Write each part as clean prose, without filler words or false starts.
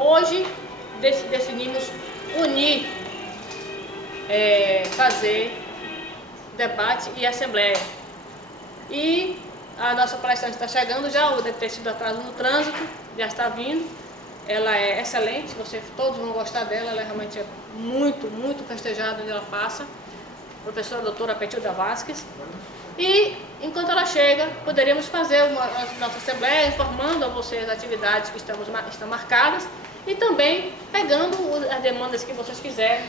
Hoje decidimos unir, fazer debate e assembleia. E a nossa palestrante está chegando já, deve ter sido atraso no trânsito, já está vindo. Ela é excelente, todos vão gostar dela, ela realmente é muito, muito festejada onde ela passa. Professora doutora Petilda Vasques. E enquanto ela chega, poderíamos fazer a nossa assembleia informando a vocês as atividades que estão marcadas e também pegando as demandas que vocês quiserem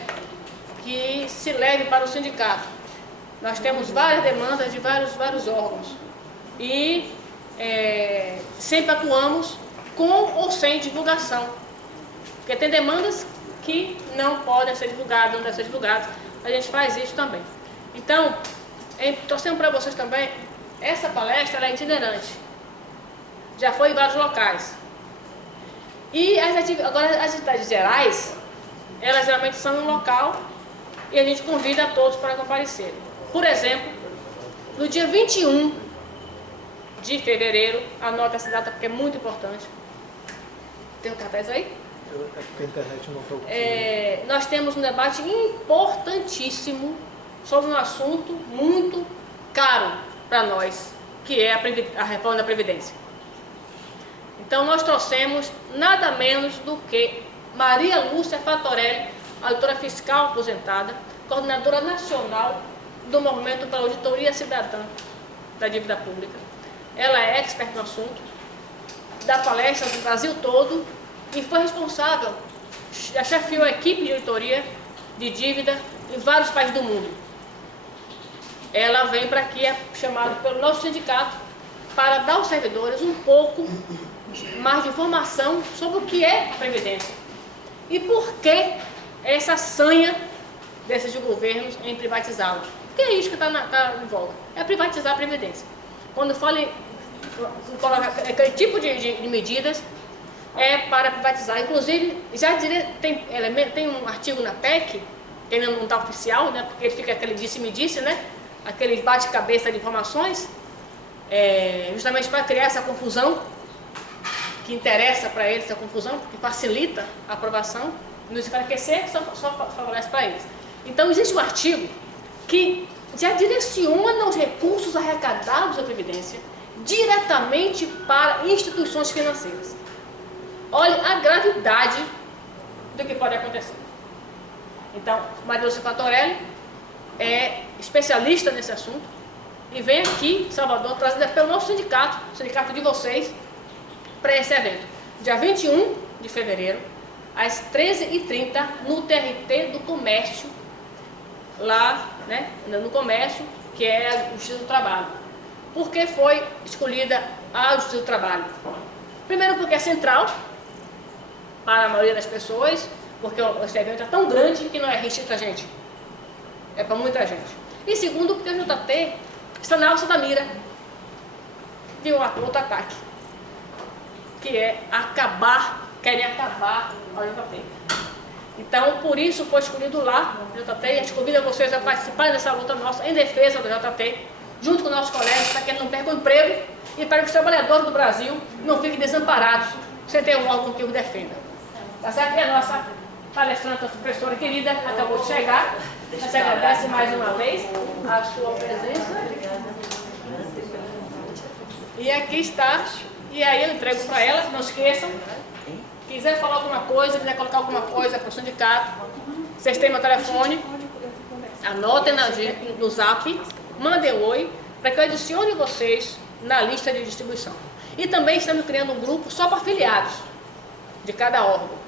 que se leve para o sindicato. Nós temos várias demandas de vários órgãos e sempre atuamos com ou sem divulgação, porque tem demandas que não podem ser divulgadas, não devem ser divulgadas, a gente faz isso também. Então, torcendo para vocês também, essa palestra ela é itinerante, já foi em vários locais. E agora as atividades gerais, elas geralmente são em um local e a gente convida a todos para comparecerem. Por exemplo, no dia 21 de fevereiro, anota essa data porque é muito importante. Tem um cartaz aí? Porque a internet não está nós temos um debate importantíssimo sobre um assunto muito caro para nós, que é a reforma da Previdência. Então nós trouxemos nada menos do que Maria Lúcia Fatorelli, auditora fiscal aposentada, coordenadora nacional do Movimento para a Auditoria Cidadã da Dívida Pública. Ela é expert no assunto, dá palestras no Brasil todo e foi responsável, chefiou a equipe de auditoria de dívida em vários países do mundo. Ela vem para aqui, é chamada pelo nosso sindicato, para dar aos servidores um pouco mais de informação sobre o que é a Previdência e por que essa sanha desses governos em privatizá-la. Porque é isso que está em voga, é privatizar a Previdência. Quando fala aquele tipo de medidas, é para privatizar. Inclusive, já tem um artigo na PEC, que ainda não está oficial, né, porque ele fica aquele disse-me-disse, né, aquele bate-cabeça de informações, justamente para criar essa confusão, que interessa para eles essa confusão, porque facilita a aprovação, nos enfraquecer, só favorece para eles. Então, existe um artigo que já direciona os recursos arrecadados da Previdência diretamente para instituições financeiras. Olha a gravidade do que pode acontecer. Então, Maria Lúcia Fatorelli é especialista nesse assunto e vem aqui em Salvador, trazida pelo nosso sindicato, o sindicato de vocês, para esse evento. Dia 21 de fevereiro, às 13h30, no TRT do Comércio, lá, né, no Comércio, que é a Justiça do Trabalho. Por que foi escolhida a Justiça do Trabalho? Primeiro, porque é central para a maioria das pessoas, porque esse evento é tão grande que não é restrito a gente, é para muita gente. E segundo, porque o JT está na alça da mira de um outro ataque, que é querem acabar a JT. Então, por isso foi escolhido lá o JT, e a gente convida vocês a participarem dessa luta nossa em defesa do JT, junto com nossos colegas, para que eles não percam o emprego e para que os trabalhadores do Brasil não fiquem desamparados sem ter um órgão que os defenda. Tá certo? E a nossa palestrante, a professora querida, acabou de chegar. A gente agradece mais uma vez a sua presença. E aqui está. E aí eu entrego para ela, não esqueçam. Quiser falar alguma coisa, quiser colocar alguma coisa para o sindicato, vocês têm meu telefone, anotem no zap, mandem um oi, para que eu adicione vocês na lista de distribuição. E também estamos criando um grupo só para afiliados de cada órgão.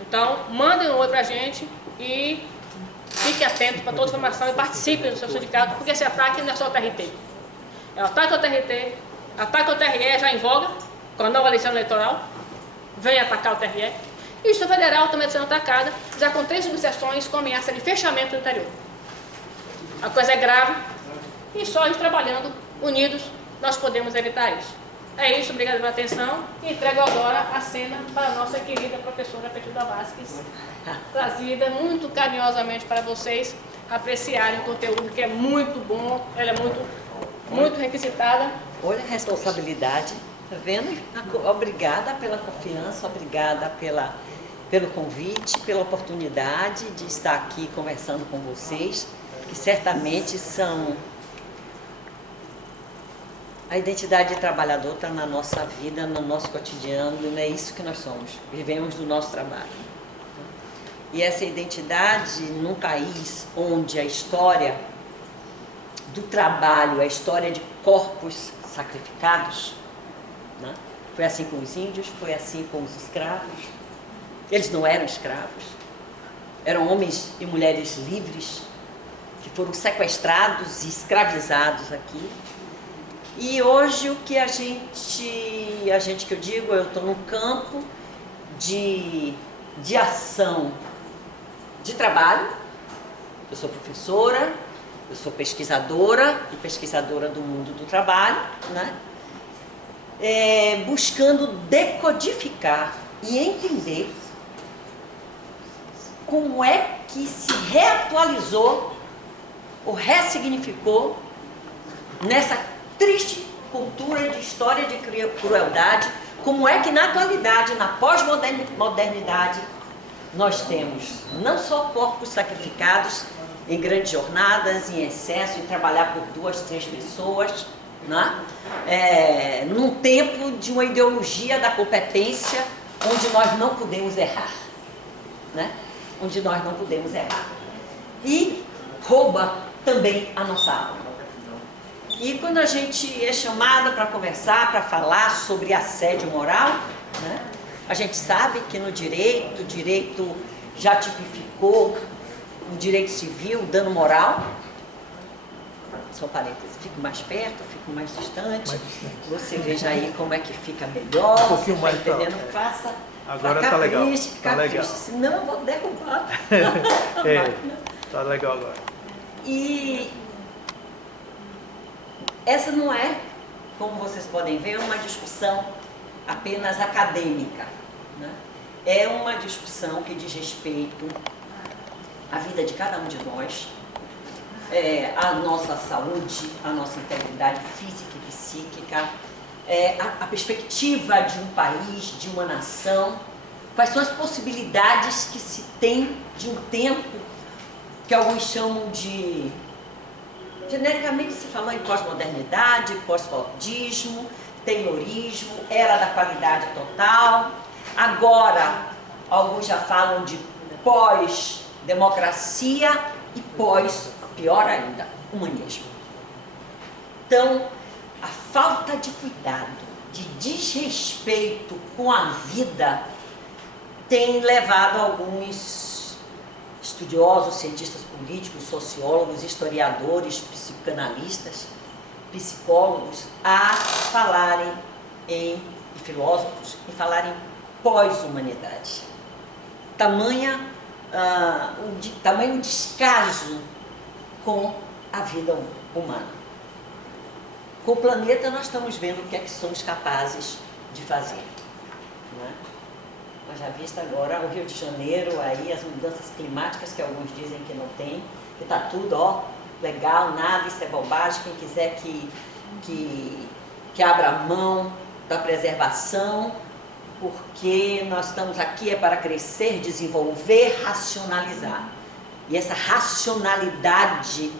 Então, mandem um oi para a gente e fiquem atentos para toda a informação e participem do seu sindicato, porque esse ataque não é só o TRT. É o ataque ao TRT, ataque ao TRE já em voga, com a nova eleição eleitoral, vem atacar o TRE. E a Justiça Federal também está sendo atacada, já com 3 subseções com ameaça de fechamento no interior. A coisa é grave e só a gente trabalhando unidos nós podemos evitar isso. É isso, obrigado pela atenção. E entrego agora a cena para a nossa querida professora Petilda Vasques, trazida muito carinhosamente para vocês apreciarem o conteúdo, que é muito bom, ela é muito requisitada. Olha a responsabilidade Tá vendo? Obrigada pela confiança, obrigada pelo convite, pela oportunidade de estar aqui conversando com vocês, que certamente são... A identidade de trabalhador está na nossa vida, no nosso cotidiano, é isso que nós somos, vivemos do nosso trabalho. E essa identidade, num país onde a história do trabalho, a história de corpos sacrificados, né? Foi assim com os índios, foi assim com os escravos. Eles não eram escravos, eram homens e mulheres livres que foram sequestrados e escravizados aqui. E hoje o que a gente que eu digo, eu estou num campo de ação, de trabalho. Eu sou professora, eu sou pesquisadora e pesquisadora do mundo do trabalho, né? Buscando decodificar e entender como é que se reatualizou ou ressignificou nessa triste cultura de história de crueldade, como é que na atualidade, na pós-modernidade, nós temos não só corpos sacrificados em grandes jornadas, em excesso, em trabalhar por 2, 3 pessoas, né? Num tempo de uma ideologia da competência onde nós não podemos errar, né? Onde nós não podemos errar. E rouba também a nossa alma. E quando a gente é chamada para conversar, para falar sobre assédio moral, né? A gente sabe que no direito, o direito já tipificou o direito civil, o dano moral. Só parênteses, fico mais perto, fico mais distante. Você veja aí como é que fica melhor. Um pouquinho mais, tá entendendo? Faça. Agora tá legal. Tá legal. Senão eu vou derrubar. Tá legal agora. E essa não é, como vocês podem ver, uma discussão apenas acadêmica, né? É uma discussão que diz respeito à vida de cada um de nós, à nossa saúde, à nossa integridade física e psíquica, a perspectiva de um país, de uma nação, quais são as possibilidades que se tem de um tempo que alguns chamam de... Genericamente se falou em pós-modernidade, pós-fordismo, taylorismo, era da qualidade total. Agora, alguns já falam de pós-democracia e pós, pior ainda, humanismo. Então, a falta de cuidado, de desrespeito com a vida tem levado alguns estudiosos, cientistas políticos, sociólogos, historiadores, psicanalistas, psicólogos a falarem e filósofos em falarem pós-humanidade. Tamanho descaso com a vida humana. Com o planeta nós estamos vendo o que é que somos capazes de fazer, né? Nós já vimos agora o Rio de Janeiro, aí as mudanças climáticas que alguns dizem que não tem, que está tudo, ó, legal, nada, isso é bobagem, quem quiser que abra a mão da preservação, porque nós estamos aqui para crescer, desenvolver, racionalizar. E essa racionalidade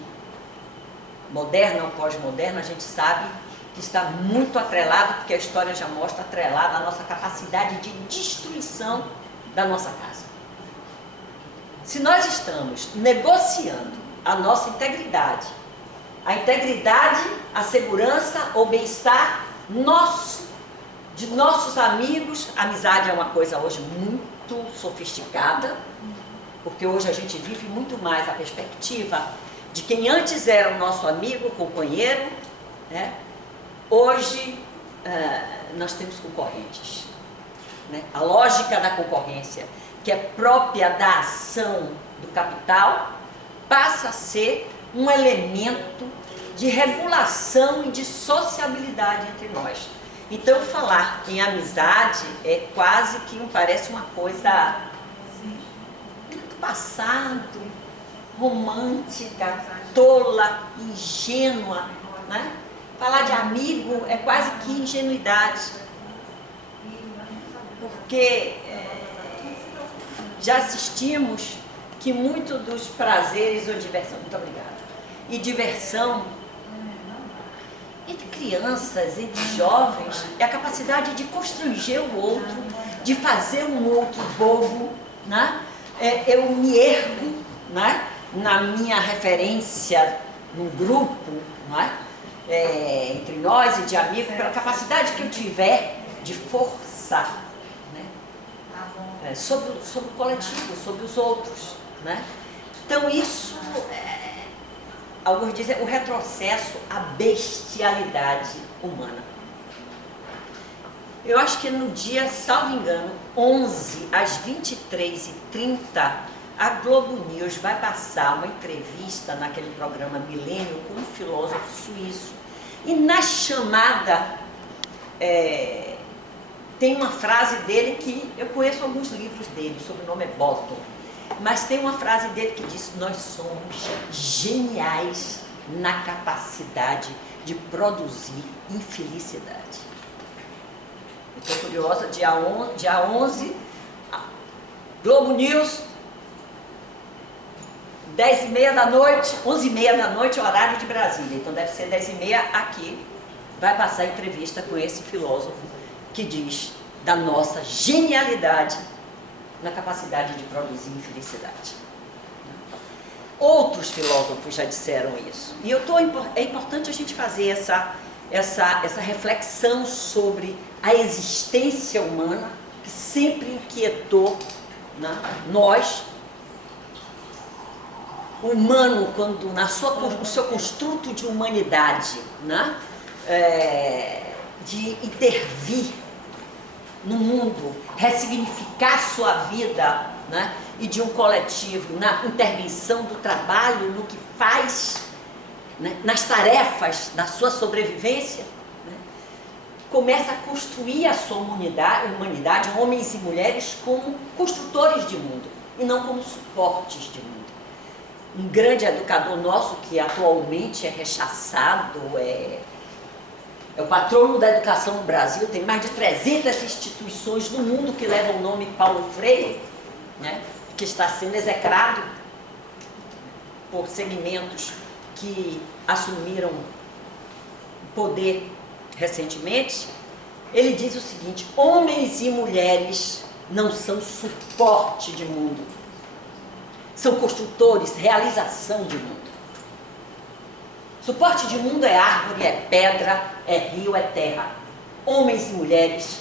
moderna ou pós-moderna, a gente sabe que está muito atrelado, porque a história já mostra atrelada a nossa capacidade de destruição da nossa casa. Se nós estamos negociando a nossa integridade, a segurança ou bem-estar de nossos amigos, amizade é uma coisa hoje muito sofisticada, porque hoje a gente vive muito mais a perspectiva de quem antes era o nosso amigo, companheiro, né? Hoje nós temos concorrentes, né? A lógica da concorrência, que é própria da ação do capital, passa a ser um elemento de regulação e de sociabilidade entre nós. Então, falar em amizade é quase que parece uma coisa do passado, romântica, tola, ingênua, né? Falar de amigo é quase que ingenuidade. porque já assistimos que muito dos prazeres ou diversão, muito obrigada, e diversão entre crianças, entre jovens, é a capacidade de constranger o outro, de fazer um outro bobo, né? Eu me ergo, né? Na minha referência no grupo, né? Entre nós e de amigos, pela capacidade que eu tiver de forçar, né? Sobre o coletivo, sobre os outros, né? Então isso, alguns dizem, o retrocesso à bestialidade humana. Eu acho que no dia, salvo engano, 11 às 23h30, a Globo News vai passar uma entrevista naquele programa Milênio com um filósofo suíço. E na chamada tem uma frase dele que eu conheço alguns livros dele, o sobrenome é Bolton, mas tem uma frase dele que diz: nós somos geniais na capacidade de produzir infelicidade. Estou curiosa, dia 11, Globo News, 10h30 da noite, 11h30 da noite, horário de Brasília, então deve ser 10h30 aqui, vai passar a entrevista com esse filósofo que diz da nossa genialidade na capacidade de produzir infelicidade. Outros filósofos já disseram isso. E é importante a gente fazer essa reflexão sobre a existência humana, que sempre inquietou, né, nós. O humano, quando no seu construto de humanidade, né, de intervir no mundo, ressignificar sua vida, né, e de um coletivo, na intervenção do trabalho, no que faz, né, nas tarefas da sua sobrevivência, né, começa a construir a sua humanidade, homens e mulheres, como construtores de mundo e não como suportes de mundo. Um grande educador nosso, que atualmente é rechaçado, é o patrono da educação no Brasil, tem mais de 300 instituições no mundo que levam o nome Paulo Freire, né, que está sendo execrado por segmentos que assumiram o poder recentemente. Ele diz o seguinte: homens e mulheres não são suporte de mundo, são construtores, realização de mundo. Suporte de mundo é árvore, é pedra, é rio, é terra. Homens e mulheres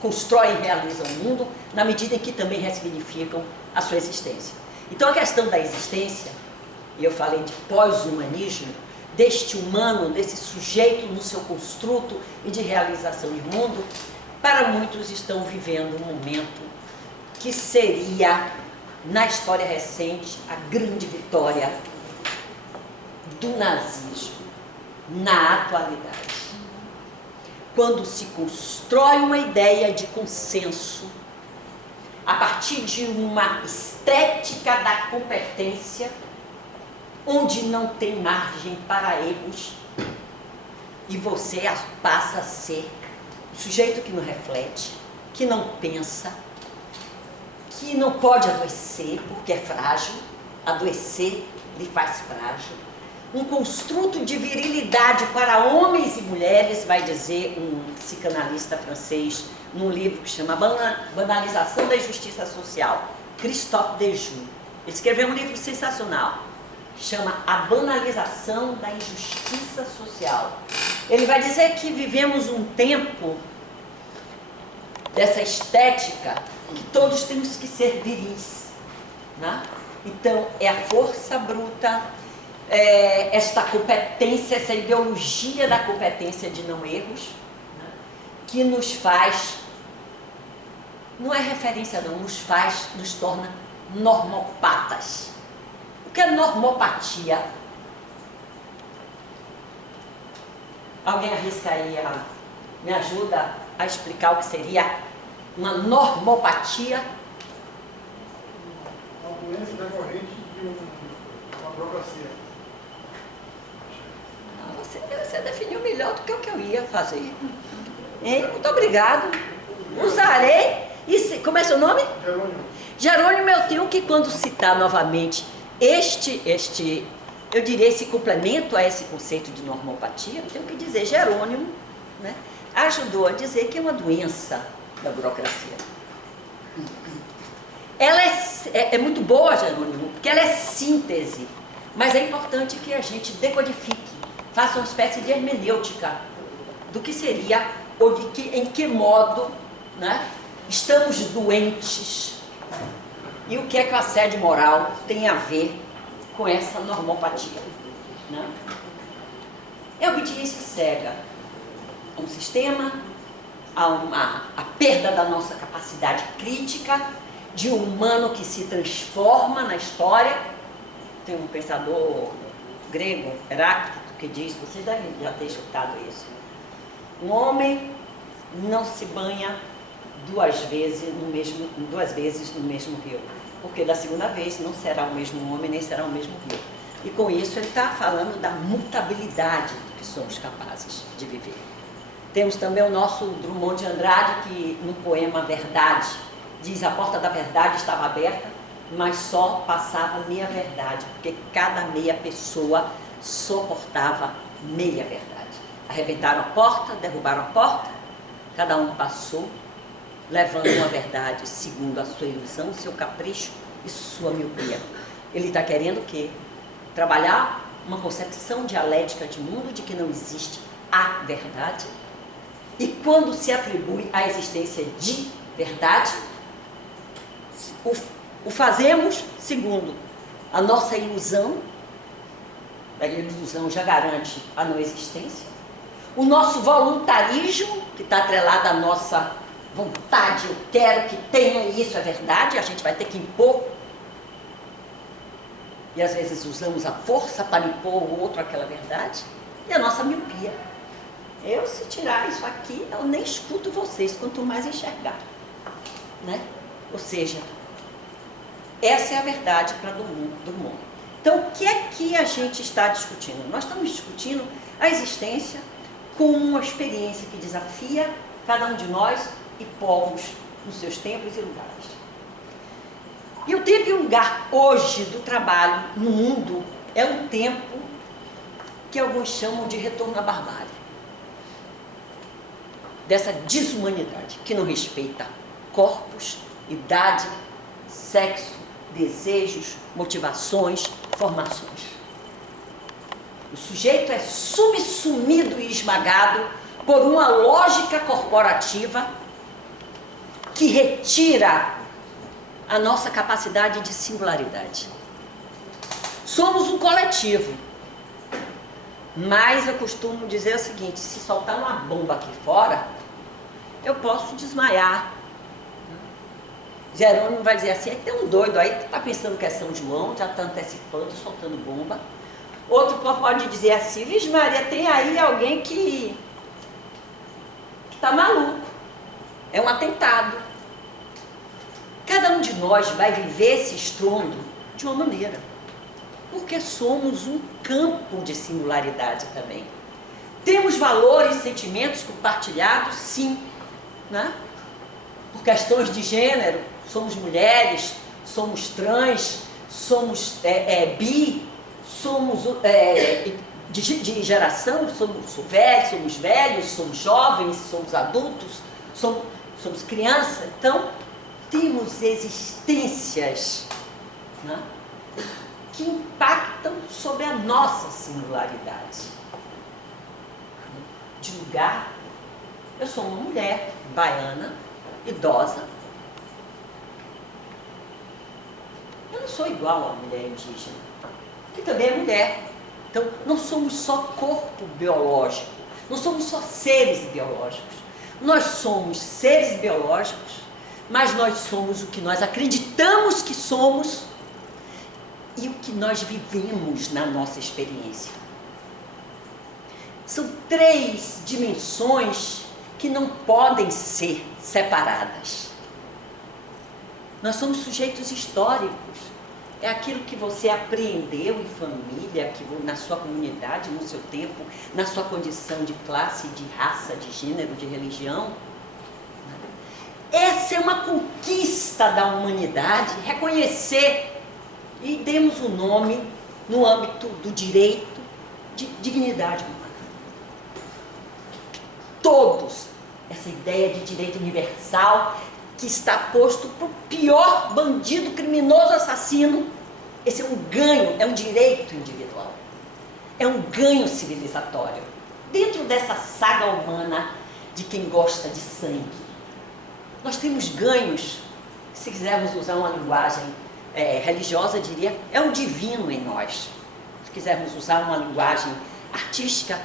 constroem e realizam o mundo na medida em que também ressignificam a sua existência. Então a questão da existência, e eu falei de pós-humanismo, deste humano, desse sujeito no seu construto e de realização de mundo, para muitos estão vivendo um momento que seria, na história recente, a grande vitória do nazismo na atualidade. Quando se constrói uma ideia de consenso a partir de uma estética da competência, onde não tem margem para erros, e você passa a ser o sujeito que não reflete, que não pensa, que não pode adoecer porque é frágil, adoecer lhe faz frágil. Um construto de virilidade para homens e mulheres, vai dizer um psicanalista francês num livro que chama Banalização da Injustiça Social, Christophe Dejoux. Ele escreveu um livro sensacional, chama A Banalização da Injustiça Social. Ele vai dizer que vivemos um tempo dessa estética que todos temos que ser viris, né? Então é a força bruta, esta competência, essa ideologia da competência de não erros, né, que nos faz, não é referência não, nos torna normopatas. O que é normopatia? Alguém arrisca aí, me ajuda a explicar o que seria uma normopatia? Uma doença decorrente de uma burocracia. Você definiu melhor do que o que eu ia fazer. Muito obrigado. Usarei. Como é seu nome? Jerônimo. Jerônimo, eu tenho que, quando citar novamente eu diria, esse complemento a esse conceito de normopatia, eu tenho que dizer, Jerônimo, né, ajudou a dizer que é uma doença da burocracia. Ela é muito boa, Jerônimo, porque ela é síntese, mas é importante que a gente decodifique, faça uma espécie de hermenêutica do que seria, ou em que modo, né, estamos doentes, e o que é que o assédio moral tem a ver com essa normopatia, né? É obediência cega a um sistema, a perda da nossa capacidade crítica, de um humano que se transforma na história. Tem um pensador grego, Heráclito, que diz, vocês devem já ter escutado isso: um homem não se banha duas vezes no mesmo rio, porque da segunda vez não será o mesmo homem, nem será o mesmo rio. E com isso ele está falando da mutabilidade que somos capazes de viver. Temos também o nosso Drummond de Andrade, que no poema Verdade diz: a porta da verdade estava aberta, mas só passava meia verdade, porque cada meia pessoa suportava meia verdade. Arrebentaram a porta, derrubaram a porta, cada um passou, levando uma verdade segundo a sua ilusão, seu capricho e sua miopia. Ele está querendo o quê? Trabalhar uma concepção dialética de mundo de que não existe a verdade, e quando se atribui a existência de verdade, o fazemos segundo a nossa ilusão. A ilusão já garante a não existência. O nosso voluntarismo, que está atrelado à nossa vontade, eu quero que tenha, e isso é verdade, a gente vai ter que impor. E às vezes usamos a força para impor ao outro aquela verdade. E a nossa miopia. Eu, se tirar isso aqui, eu nem escuto vocês, quanto mais enxergar, né? Ou seja, essa é a verdade para do mundo. Então, o que é que a gente está discutindo? Nós estamos discutindo a existência como uma experiência que desafia cada um de nós e povos nos seus tempos e lugares. E o tempo e o lugar hoje do trabalho no mundo é um tempo que alguns chamam de retorno à barbárie. Dessa desumanidade que não respeita corpos, idade, sexo, desejos, motivações, formações. O sujeito é subsumido e esmagado por uma lógica corporativa que retira a nossa capacidade de singularidade. Somos um coletivo, mas eu costumo dizer o seguinte: se soltar uma bomba aqui fora, eu posso desmaiar. Jerônimo vai dizer assim: tem um doido aí que está pensando que é São João, já está antecipando, soltando bomba. Outro pode dizer assim: Vixe Maria, tem aí alguém que está maluco, é um atentado. Cada um de nós vai viver esse estrondo de uma maneira, porque somos um campo de singularidade também. Temos valores e sentimentos compartilhados, sim, né? Por questões de gênero, somos mulheres, somos trans, somos bi, somos de geração, somos velhos, somos jovens, somos adultos, somos crianças. Então, temos existências, né, que impactam sobre a nossa singularidade. De lugar, eu sou uma mulher baiana, idosa. Eu não sou igual a mulher indígena, que também é mulher. Então, não somos só corpo biológico, não somos só seres biológicos. Nós somos seres biológicos, mas nós somos o que nós acreditamos que somos e o que nós vivemos na nossa experiência. São 3 dimensões que não podem ser separadas. Nós somos sujeitos históricos. É aquilo que você apreendeu em família, na sua comunidade, no seu tempo, na sua condição de classe, de raça, de gênero, de religião. Essa é uma conquista da humanidade, reconhecer e demos o nome, no âmbito do direito, de dignidade humana. Todos, essa ideia de direito universal, que está posto para o pior bandido, criminoso, assassino, esse é um ganho, é um direito individual, é um ganho civilizatório, dentro dessa saga humana de quem gosta de sangue. Nós temos ganhos, se quisermos usar uma linguagem religiosa, eu diria, é o divino em nós. Se quisermos usar uma linguagem artística,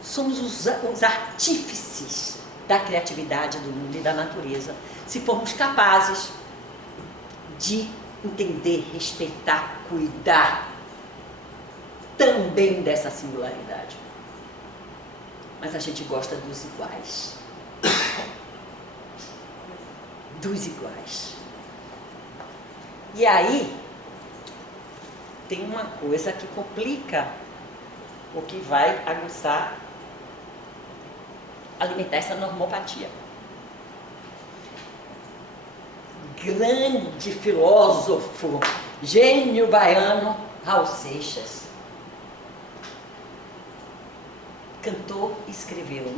somos os artífices da criatividade do mundo e da natureza, se formos capazes de entender, respeitar, cuidar também dessa singularidade. Mas a gente gosta dos iguais. Dos iguais. E aí, tem uma coisa que complica, ou que vai aguçar, alimentar essa normopatia. Grande filósofo, gênio baiano, Raul Seixas, cantou e escreveu: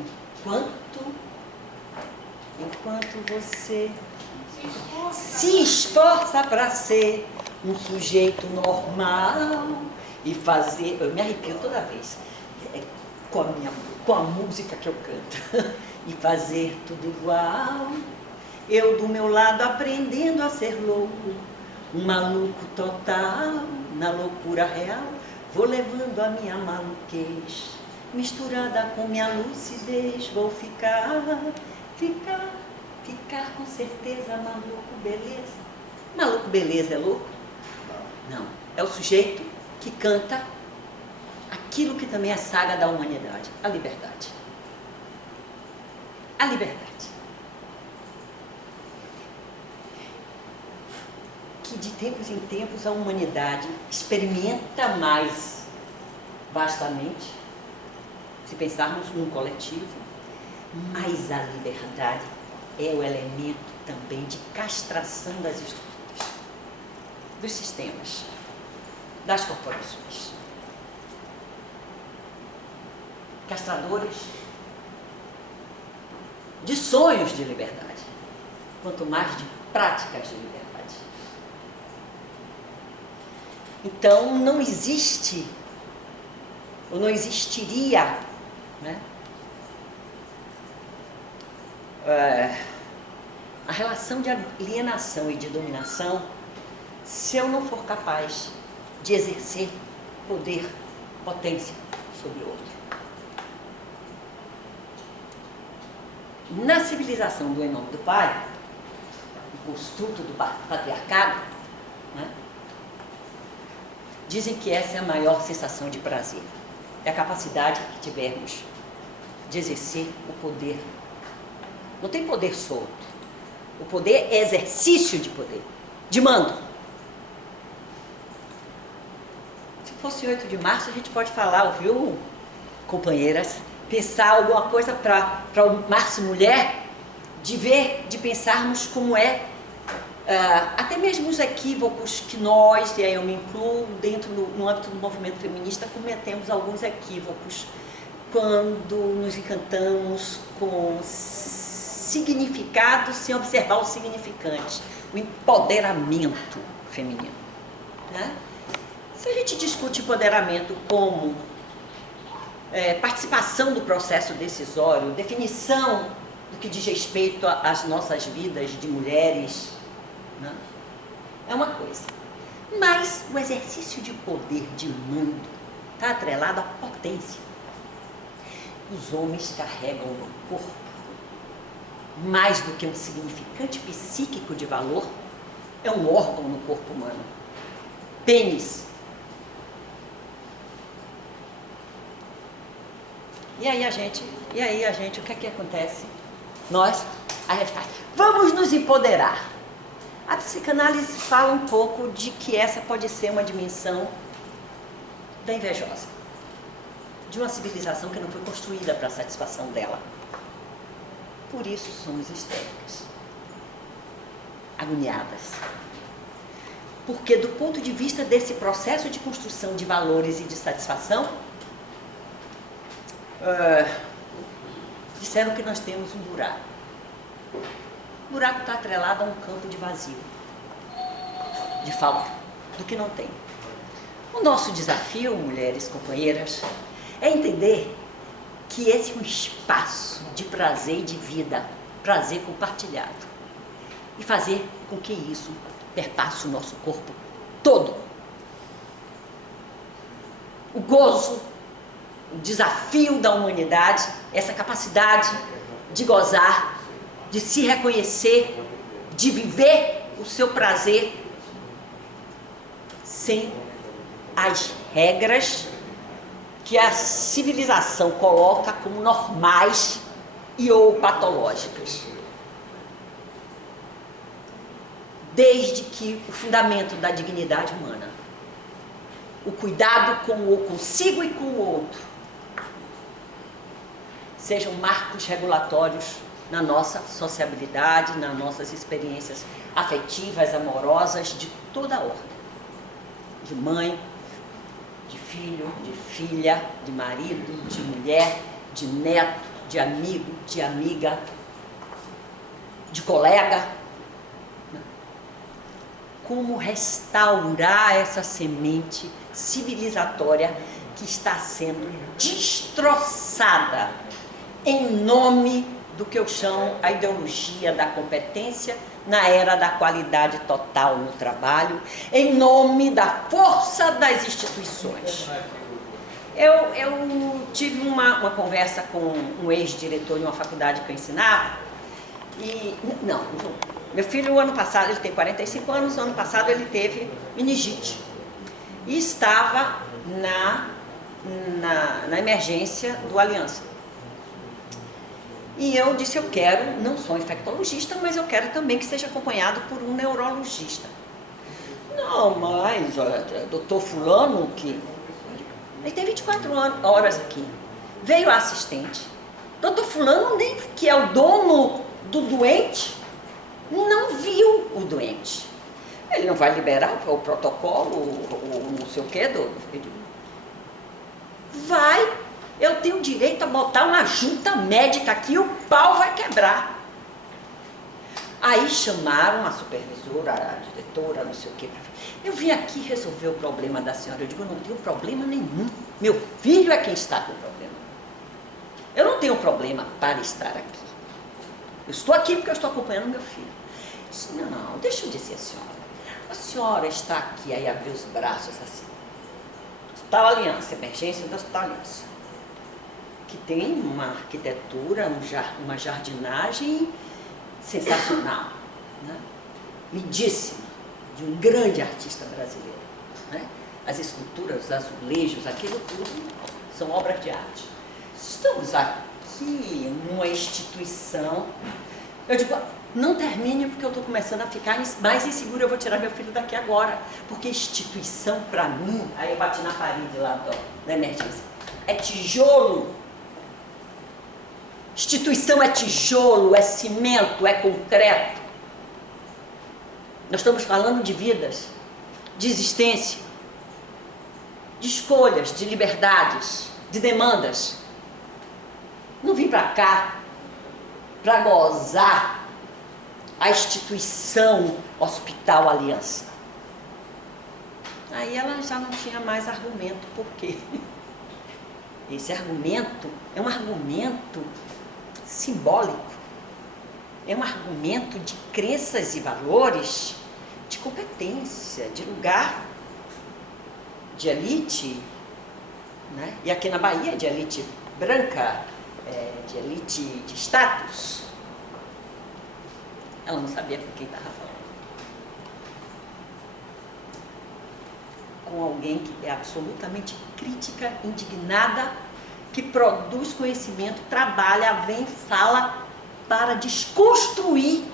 enquanto você se esforça para ser um sujeito normal e fazer... Eu me arrepio toda vez com a música que eu canto. E fazer tudo igual. Eu do meu lado aprendendo a ser louco, um maluco total, na loucura real, vou levando a minha maluquez, misturada com minha lucidez, vou ficar com certeza maluco, beleza. Maluco, beleza, é louco? Não, é o sujeito que canta aquilo que também é saga da humanidade, a liberdade. A liberdade. Que de tempos em tempos a humanidade experimenta mais vastamente, se pensarmos num coletivo, mas a liberdade é o elemento também de castração das estruturas, dos sistemas, das corporações. Castradores de sonhos de liberdade, quanto mais de práticas de liberdade. Então, não existe, ou não existiria, né, a relação de alienação e de dominação se eu não for capaz de exercer poder, potência sobre o outro. Na civilização do Em Nome do Pai, o construto do patriarcado, né, dizem que essa é a maior sensação de prazer. É a capacidade que tivermos de exercer o poder. Não tem poder solto. O poder é exercício de poder, de mando. Se fosse 8 de março, a gente pode falar, viu, companheiras? Pensar alguma coisa para o Março Mulher, de ver, de pensarmos como é, até mesmo os equívocos que nós, e aí eu me incluo, dentro no âmbito do movimento feminista, cometemos alguns equívocos quando nos encantamos com significado sem observar o significante, o empoderamento feminino, né? Se a gente discute empoderamento como participação do processo decisório, definição do que diz respeito às nossas vidas de mulheres, né, é uma coisa. Mas o exercício de poder, de mando, está atrelado à potência. Os homens carregam no corpo, mais do que um significante psíquico de valor, é um órgão no corpo humano. Pênis. E aí a gente, o que é que acontece? Nós, a gente faz, vamos nos empoderar. A psicanálise fala um pouco de que essa pode ser uma dimensão da invejosa, de uma civilização que não foi construída para a satisfação dela. Por isso somos histéricas. agoniadas. Porque do ponto de vista desse processo de construção de valores e de satisfação, disseram que nós temos um buraco. O buraco está atrelado a um campo de vazio, de falta, do que não tem. O nosso desafio, mulheres, companheiras, é entender que esse é um espaço de prazer e de vida, prazer compartilhado. E fazer com que isso perpasse o nosso corpo todo. O gozo, o desafio da humanidade, essa capacidade de gozar, de se reconhecer, de viver o seu prazer sem as regras que a civilização coloca como normais e ou patológicas. Desde que o fundamento da dignidade humana, o cuidado consigo e com o outro, sejam marcos regulatórios na nossa sociabilidade, nas nossas experiências afetivas, amorosas, de toda a ordem. De mãe, de filho, de filha, de marido, de mulher, de neto, de amigo, de amiga, de colega. Como restaurar essa semente civilizatória que está sendo destroçada em nome do que eu chamo a ideologia da competência na era da qualidade total no trabalho, em nome da força das instituições. Eu tive uma conversa com um ex-diretor de uma faculdade que eu ensinava, e meu filho, o ano passado, ele tem 45 anos, o ano passado ele teve meningite e estava na emergência do Aliança. E eu disse, eu quero, não sou infectologista, mas eu quero também que seja acompanhado por um neurologista. Não, mas doutor fulano, ele tem 24 horas aqui, veio a assistente. Doutor fulano, nem que é o dono do doente, não viu o doente. Ele não vai liberar o protocolo, o não sei o quê, vai. Eu tenho direito a botar uma junta médica aqui e o pau vai quebrar. Aí chamaram a supervisora, a diretora, não sei o quê. Eu vim aqui resolver o problema da senhora. Eu digo, eu não tenho problema nenhum. Meu filho é quem está com o problema. Eu não tenho problema para estar aqui. Eu estou aqui porque eu estou acompanhando meu filho. Eu disse, não, deixa eu dizer a senhora. A senhora está aqui, aí abriu os braços assim. Hospital Aliança, emergência do Hospital Aliança, que tem uma arquitetura, uma jardinagem sensacional, né? Lindíssima, de um grande artista brasileiro, né? As esculturas, os azulejos, aquilo tudo são obras de arte. Estamos aqui numa instituição. Eu digo, não termine porque eu estou começando a ficar mais insegura, eu vou tirar meu filho daqui agora, porque instituição para mim, aí eu bati na parede lá da emergência, é tijolo. Instituição é tijolo, é cimento, é concreto. Nós estamos falando de vidas, de existência, de escolhas, de liberdades, de demandas. Não vim para cá para gozar a instituição Hospital Aliança. Aí ela já não tinha mais argumento, porque esse argumento é um argumento simbólico, é um argumento de crenças e valores, de competência, de lugar, de elite, né? E aqui na Bahia, de elite branca, de elite de status. Ela não sabia com quem estava falando. Com alguém que é absolutamente crítica, indignada, que produz conhecimento, trabalha, vem, fala para desconstruir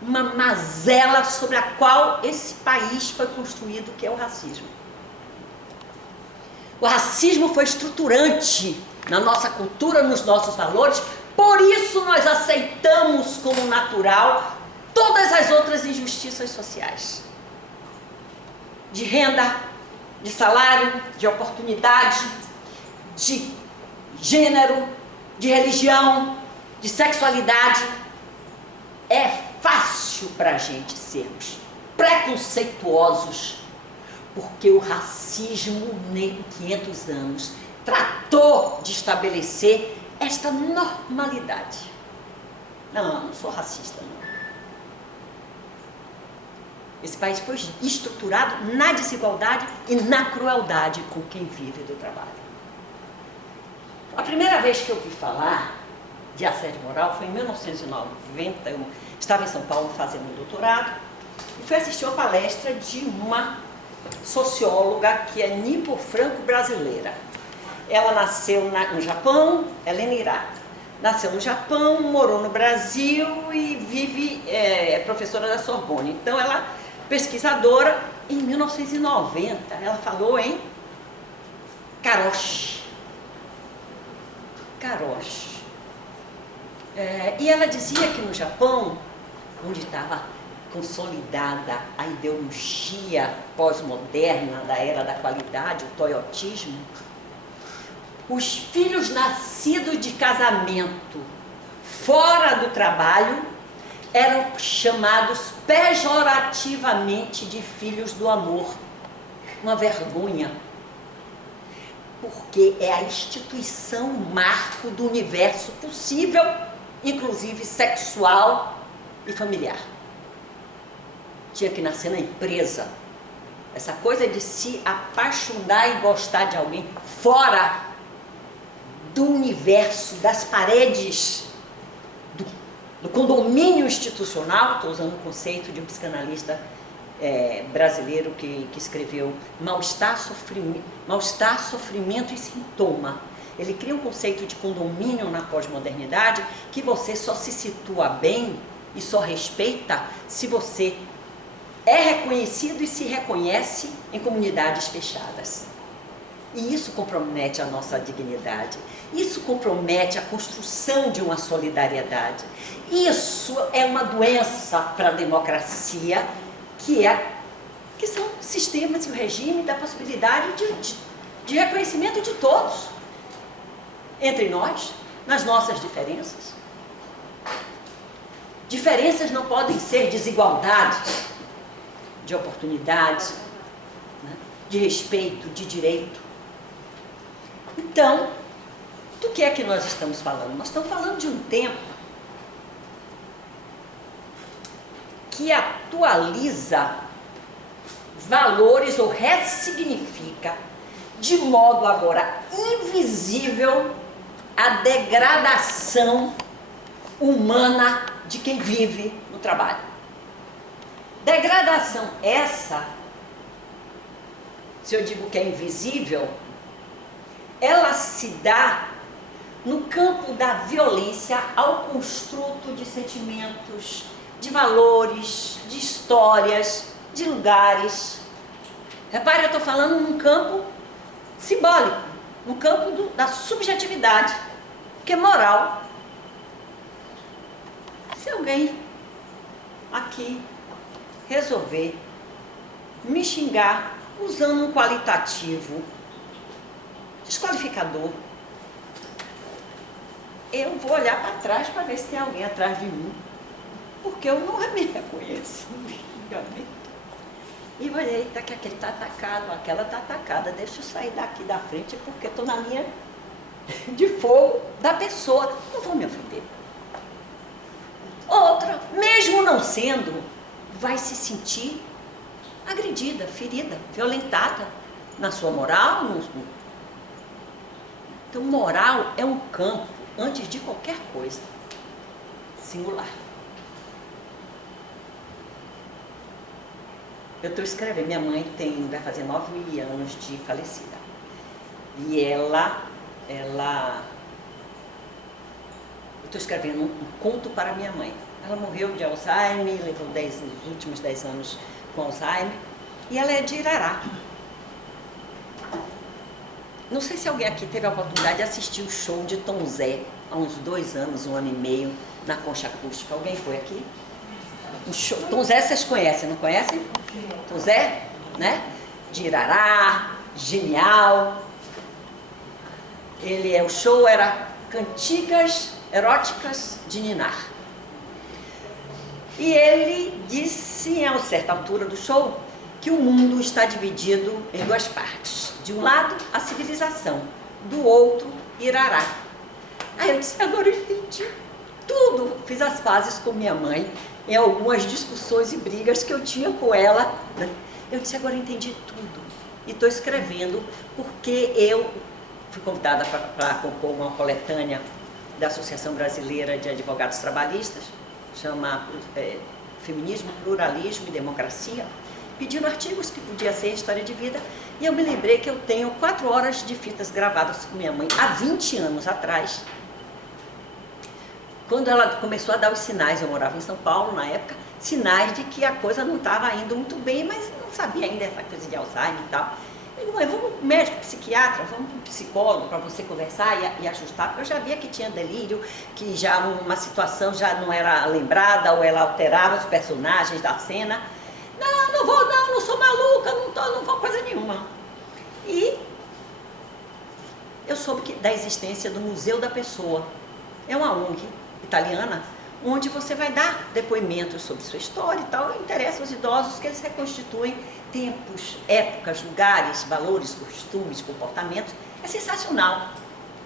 uma mazela sobre a qual esse país foi construído, que é o racismo. O racismo foi estruturante na nossa cultura, nos nossos valores, por isso nós aceitamos como natural todas as outras injustiças sociais. De renda, de salário, de oportunidade, de gênero, de religião, de sexualidade. É fácil para a gente sermos preconceituosos, porque o racismo, em 500 anos, tratou de estabelecer esta normalidade. Não, não sou racista, não. Esse país foi estruturado na desigualdade e na crueldade com quem vive do trabalho. A primeira vez que eu ouvi falar de assédio moral foi em 1990. Eu estava em São Paulo fazendo doutorado e fui assistir uma palestra de uma socióloga que é nipo-franco-brasileira. Ela nasceu no Japão, Helena Ira. Nasceu no Japão, morou no Brasil e vive, é professora da Sorbonne. Então, ela, pesquisadora, em 1990, ela falou em karoshi. Karoshi. E ela dizia que no Japão, onde estava consolidada a ideologia pós-moderna da era da qualidade, o toyotismo, os filhos nascidos de casamento fora do trabalho eram chamados pejorativamente de filhos do amor. Uma vergonha, porque é a instituição marco do universo possível, inclusive sexual e familiar. Tinha que nascer na empresa. Essa coisa de se apaixonar e gostar de alguém fora do universo, das paredes, do condomínio institucional. Estou usando o conceito de um psicanalista brasileiro que escreveu Mal-Estar, Sofrimento e Sintoma. Ele cria um conceito de condomínio na pós-modernidade que você só se situa bem e só respeita se você é reconhecido e se reconhece em comunidades fechadas. E isso compromete a nossa dignidade. Isso compromete a construção de uma solidariedade. Isso é uma doença para a democracia, que são sistemas e o regime da possibilidade de reconhecimento de todos, entre nós, nas nossas diferenças. Diferenças não podem ser desigualdades de oportunidades, né, de respeito, de direito. Então, do que é que nós estamos falando? Nós estamos falando de um tempo que atualiza valores ou ressignifica de modo agora invisível a degradação humana de quem vive no trabalho. Degradação essa, se eu digo que é invisível, ela se dá no campo da violência ao construto de sentimentos, de valores, de histórias, de lugares. Repare, eu estou falando num campo simbólico, no campo da subjetividade, que é moral. Se alguém aqui resolver me xingar usando um qualitativo desqualificador, eu vou olhar para trás para ver se tem alguém atrás de mim, porque eu não me reconheço no xingamento. E olha, eita, que aquele está atacado, aquela está atacada, deixa eu sair daqui da frente, porque estou na linha de fogo da pessoa, não vou me ofender. Outra, mesmo não sendo, vai se sentir agredida, ferida, violentada na sua moral. Então, moral é um campo, antes de qualquer coisa, singular. Eu estou escrevendo, minha mãe vai fazer 9 anos de falecida. E ela eu estou escrevendo um conto para minha mãe. Ela morreu de Alzheimer, levou os últimos 10 anos com Alzheimer, e ela é de Irará. Não sei se alguém aqui teve a oportunidade de assistir o show de Tom Zé, há uns 2 anos, 1 ano e meio, na Concha Acústica. Alguém foi aqui? Um show. Tom Zé vocês conhecem, não conhecem? Tom Zé, né? De Irará, genial. O show era Cantigas Eróticas de Ninar. E ele disse, a uma certa altura do show, que o mundo está dividido em duas partes. De um lado, a civilização, do outro, Irará. Aí eu disse, agora eu entendi tudo. Fiz as pazes com minha mãe em algumas discussões e brigas que eu tinha com ela. Eu disse, agora eu entendi tudo. E estou escrevendo porque eu fui convidada para compor uma coletânea da Associação Brasileira de Advogados Trabalhistas, chama Feminismo, Pluralismo e Democracia, pedindo artigos que podia ser história de vida, e eu me lembrei que eu tenho 4 horas de fitas gravadas com minha mãe há 20 anos atrás, quando ela começou a dar os sinais. Eu morava em São Paulo na época, sinais de que a coisa não estava indo muito bem, mas não sabia ainda essa coisa de Alzheimer e tal. Eu digo, mãe, vamos para um médico, psiquiatra, vamos para um psicólogo para você conversar e ajustar, porque eu já via que tinha delírio, que já uma situação já não era lembrada, ou ela alterava os personagens da cena. Não vou, não sou maluca, não vou coisa nenhuma. E eu soube da existência do Museu da Pessoa. É uma ONG italiana, onde você vai dar depoimentos sobre sua história e tal. Interessa os idosos que eles reconstituem tempos, épocas, lugares, valores, costumes, comportamentos. É sensacional.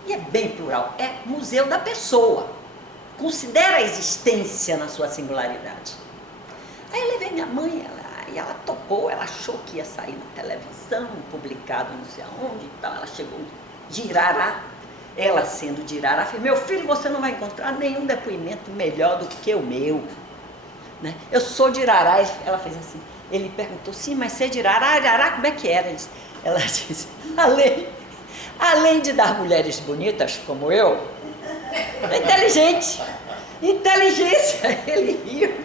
E é bem plural. É Museu da Pessoa. Considera a existência na sua singularidade. Aí eu levei minha mãe, e ela topou, ela achou que ia sair na televisão, publicado não sei aonde e tal. Ela chegou de Irará. Ela sendo de Irará, falou, meu filho, você não vai encontrar nenhum depoimento melhor do que o meu. Né? Eu sou de Irará. Ela fez assim, ele perguntou, sim, mas você é de Irará? Irará, como é que era? Ela disse, além de dar mulheres bonitas como eu, é inteligente. Inteligência, ele riu.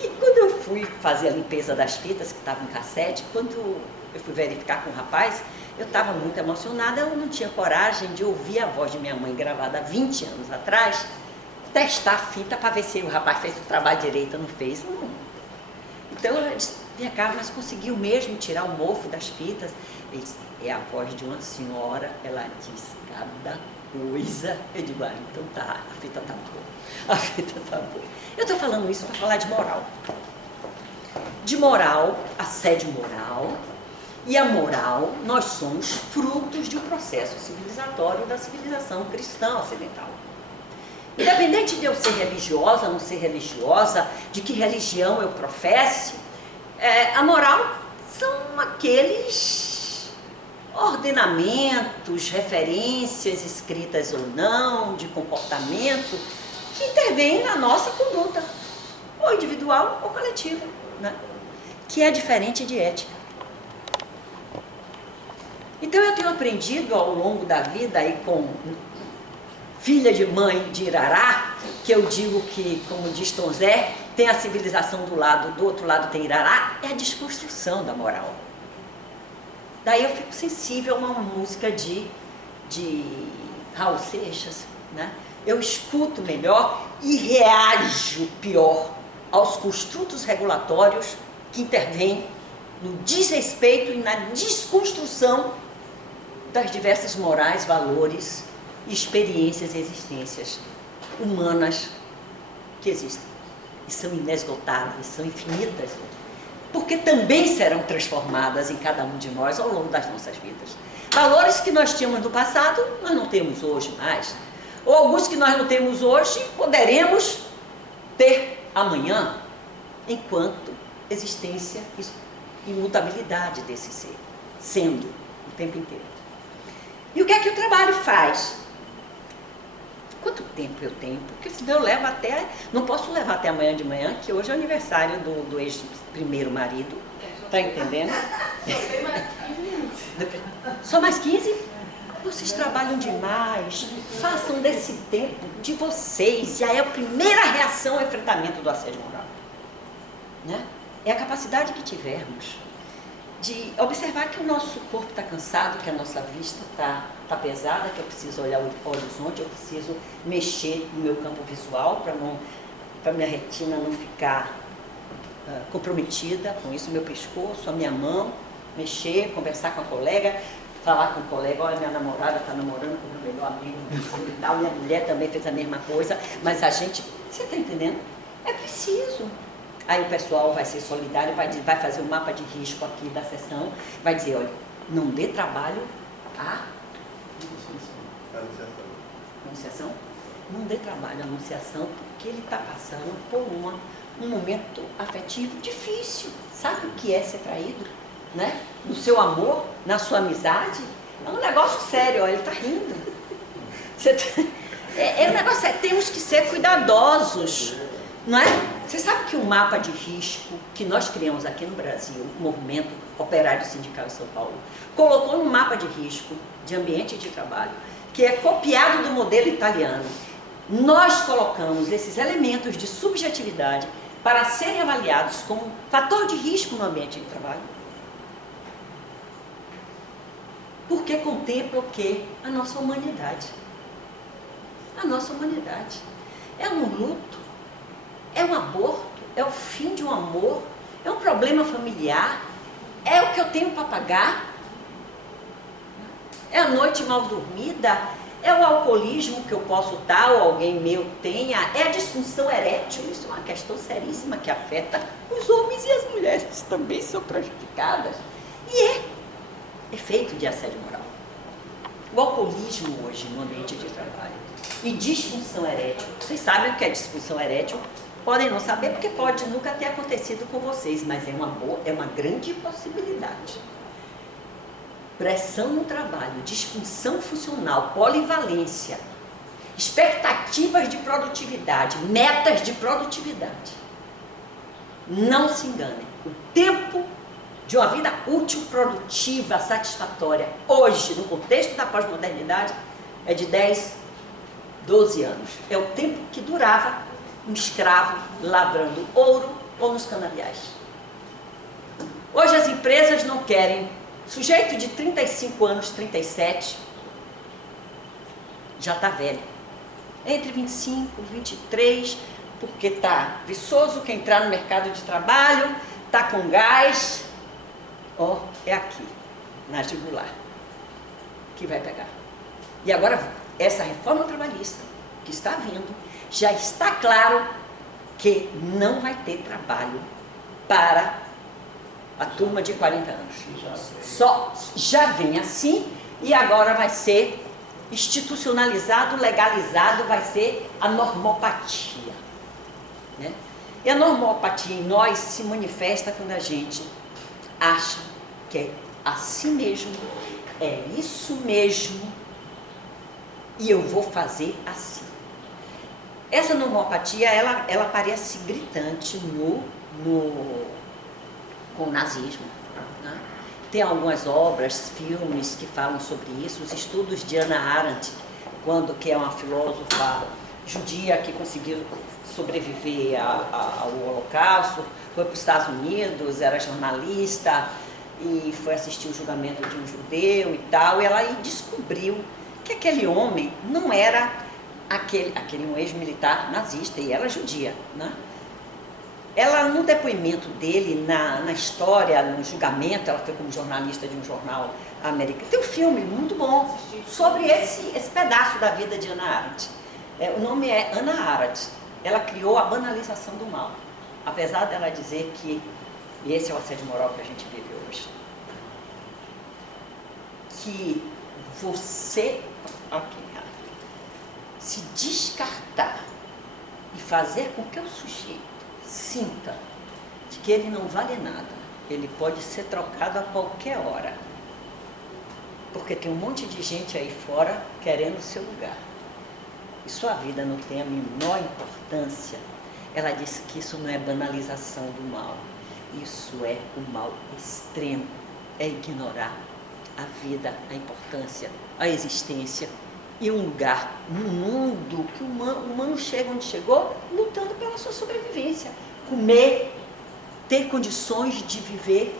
E quando eu fui fazer a limpeza das fitas que estavam em cassete, quando eu fui verificar com o rapaz, eu estava muito emocionada, eu não tinha coragem de ouvir a voz de minha mãe gravada há 20 anos atrás, testar a fita para ver se o rapaz fez o trabalho direito ou não fez. Então eu disse, minha cara, mas conseguiu mesmo tirar o mofo das fitas? Ele disse, é a voz de uma senhora, ela diz cada coisa. Eu digo, então tá, a fita tá boa, a fita tá boa. Eu estou falando isso para falar de moral. De moral, assédio moral. E a moral, nós somos frutos de um processo civilizatório da civilização cristã ocidental. Independente de eu ser religiosa, não ser religiosa, de que religião eu professe, a moral são aqueles ordenamentos, referências escritas ou não, de comportamento, que intervêm na nossa conduta, ou individual ou coletiva, né? Que é diferente de ética. Então eu tenho aprendido ao longo da vida, aí com filha de mãe de Irará, que eu digo que, como diz Tom Zé, tem a civilização do outro lado tem Irará, é a desconstrução da moral. Daí eu fico sensível a uma música de Raul Seixas, né? Eu escuto melhor e reajo pior aos construtos regulatórios que intervêm no desrespeito e na desconstrução das diversas morais, valores, experiências e existências humanas que existem. E são inesgotáveis, são infinitas, porque também serão transformadas em cada um de nós ao longo das nossas vidas. Valores que nós tínhamos no passado, nós não temos hoje mais. Ou alguns que nós não temos hoje, poderemos ter amanhã, enquanto existência e imutabilidade desse ser, sendo o tempo inteiro. E o que é que o trabalho faz? Quanto tempo eu tenho? Porque senão eu levo até... Não posso levar até amanhã de manhã, que hoje é o aniversário do ex-primeiro marido. Está entendendo? Só mais 15? Vocês trabalham demais. Façam desse tempo de vocês. E aí a primeira reação ao enfrentamento do assédio moral, né? É a capacidade que tivermos de observar que o nosso corpo está cansado, que a nossa vista está pesada, que eu preciso olhar o horizonte, eu preciso mexer no meu campo visual para não para minha retina não ficar comprometida com isso, meu pescoço, a minha mão, mexer, conversar com a colega, falar com o colega, olha, minha namorada está namorando com o meu melhor amigo, e tal, minha mulher também fez a mesma coisa, mas a gente, você está entendendo? É preciso. Aí o pessoal vai ser solidário, vai fazer um mapa de risco aqui da sessão, vai dizer, olha, não dê trabalho à anunciação, não dê trabalho à anunciação, porque ele está passando por um momento afetivo difícil. Sabe o que é ser traído? Né? No seu amor, na sua amizade, é um negócio sério, ó, ele está rindo. É um negócio sério, temos que ser cuidadosos, não é? Você sabe que o mapa de risco que nós criamos aqui no Brasil, o Movimento Operário Sindical em São Paulo, colocou um mapa de risco de ambiente de trabalho, que é copiado do modelo italiano. Nós colocamos esses elementos de subjetividade para serem avaliados como fator de risco no ambiente de trabalho. Porque contempla o quê? A nossa humanidade. A nossa humanidade. É um luto, é um aborto, é o fim de um amor, é um problema familiar, é o que eu tenho para pagar, é a noite mal dormida, é o alcoolismo que eu posso dar ou alguém meu tenha, é a disfunção erétil, isso é uma questão seríssima que afeta os homens e as mulheres, também são prejudicadas. E é efeito de assédio moral. O alcoolismo hoje no ambiente de trabalho e disfunção erétil, vocês sabem o que é disfunção erétil? Podem não saber porque pode nunca ter acontecido com vocês, mas é uma grande possibilidade. Pressão no trabalho, disfunção funcional, polivalência, expectativas de produtividade, metas de produtividade. Não se enganem. O tempo de uma vida útil, produtiva, satisfatória, hoje, no contexto da pós-modernidade, é de 10, 12 anos. É o tempo que durava um escravo lavrando ouro ou nos canaviais. Hoje as empresas não querem sujeito de 35 anos, 37, já está velho. Entre 25 e 23, porque está viçoso, quer entrar no mercado de trabalho, está com gás. Ó, é aqui, na jugular, que vai pegar. E agora, essa reforma trabalhista que está vindo, já está claro que não vai ter trabalho para a turma de 40 anos. Só já vem assim e agora vai ser institucionalizado, legalizado, vai ser a normopatia. Né? E a normopatia em nós se manifesta quando a gente acha que é assim mesmo, é isso mesmo e eu vou fazer assim. Essa normopatia, ela parece gritante com o nazismo. Né? Tem algumas obras, filmes que falam sobre isso, os estudos de Hannah Arendt, que é uma filósofa judia que conseguiu sobreviver ao Holocausto, foi para os Estados Unidos, era jornalista e foi assistir o julgamento de um judeu e tal, e ela aí descobriu que aquele homem não era aquele um ex-militar nazista, e ela é judia, né? Ela, no depoimento dele, na história, no julgamento, ela foi como jornalista de um jornal americano. Tem um filme muito bom sobre esse pedaço da vida de Hannah Arendt. O nome é Hannah Arendt. Ela criou a banalização do mal. Apesar dela dizer que esse é o assédio moral que a gente vive hoje. Que você, se descartar e fazer com que o sujeito sinta de que ele não vale nada, ele pode ser trocado a qualquer hora, porque tem um monte de gente aí fora querendo o seu lugar e sua vida não tem a menor importância. Ela disse que isso não é banalização do mal, isso é o mal extremo, é ignorar a vida, a importância, a existência e um lugar no mundo que o humano chega onde chegou, lutando pela sua sobrevivência, comer, ter condições de viver.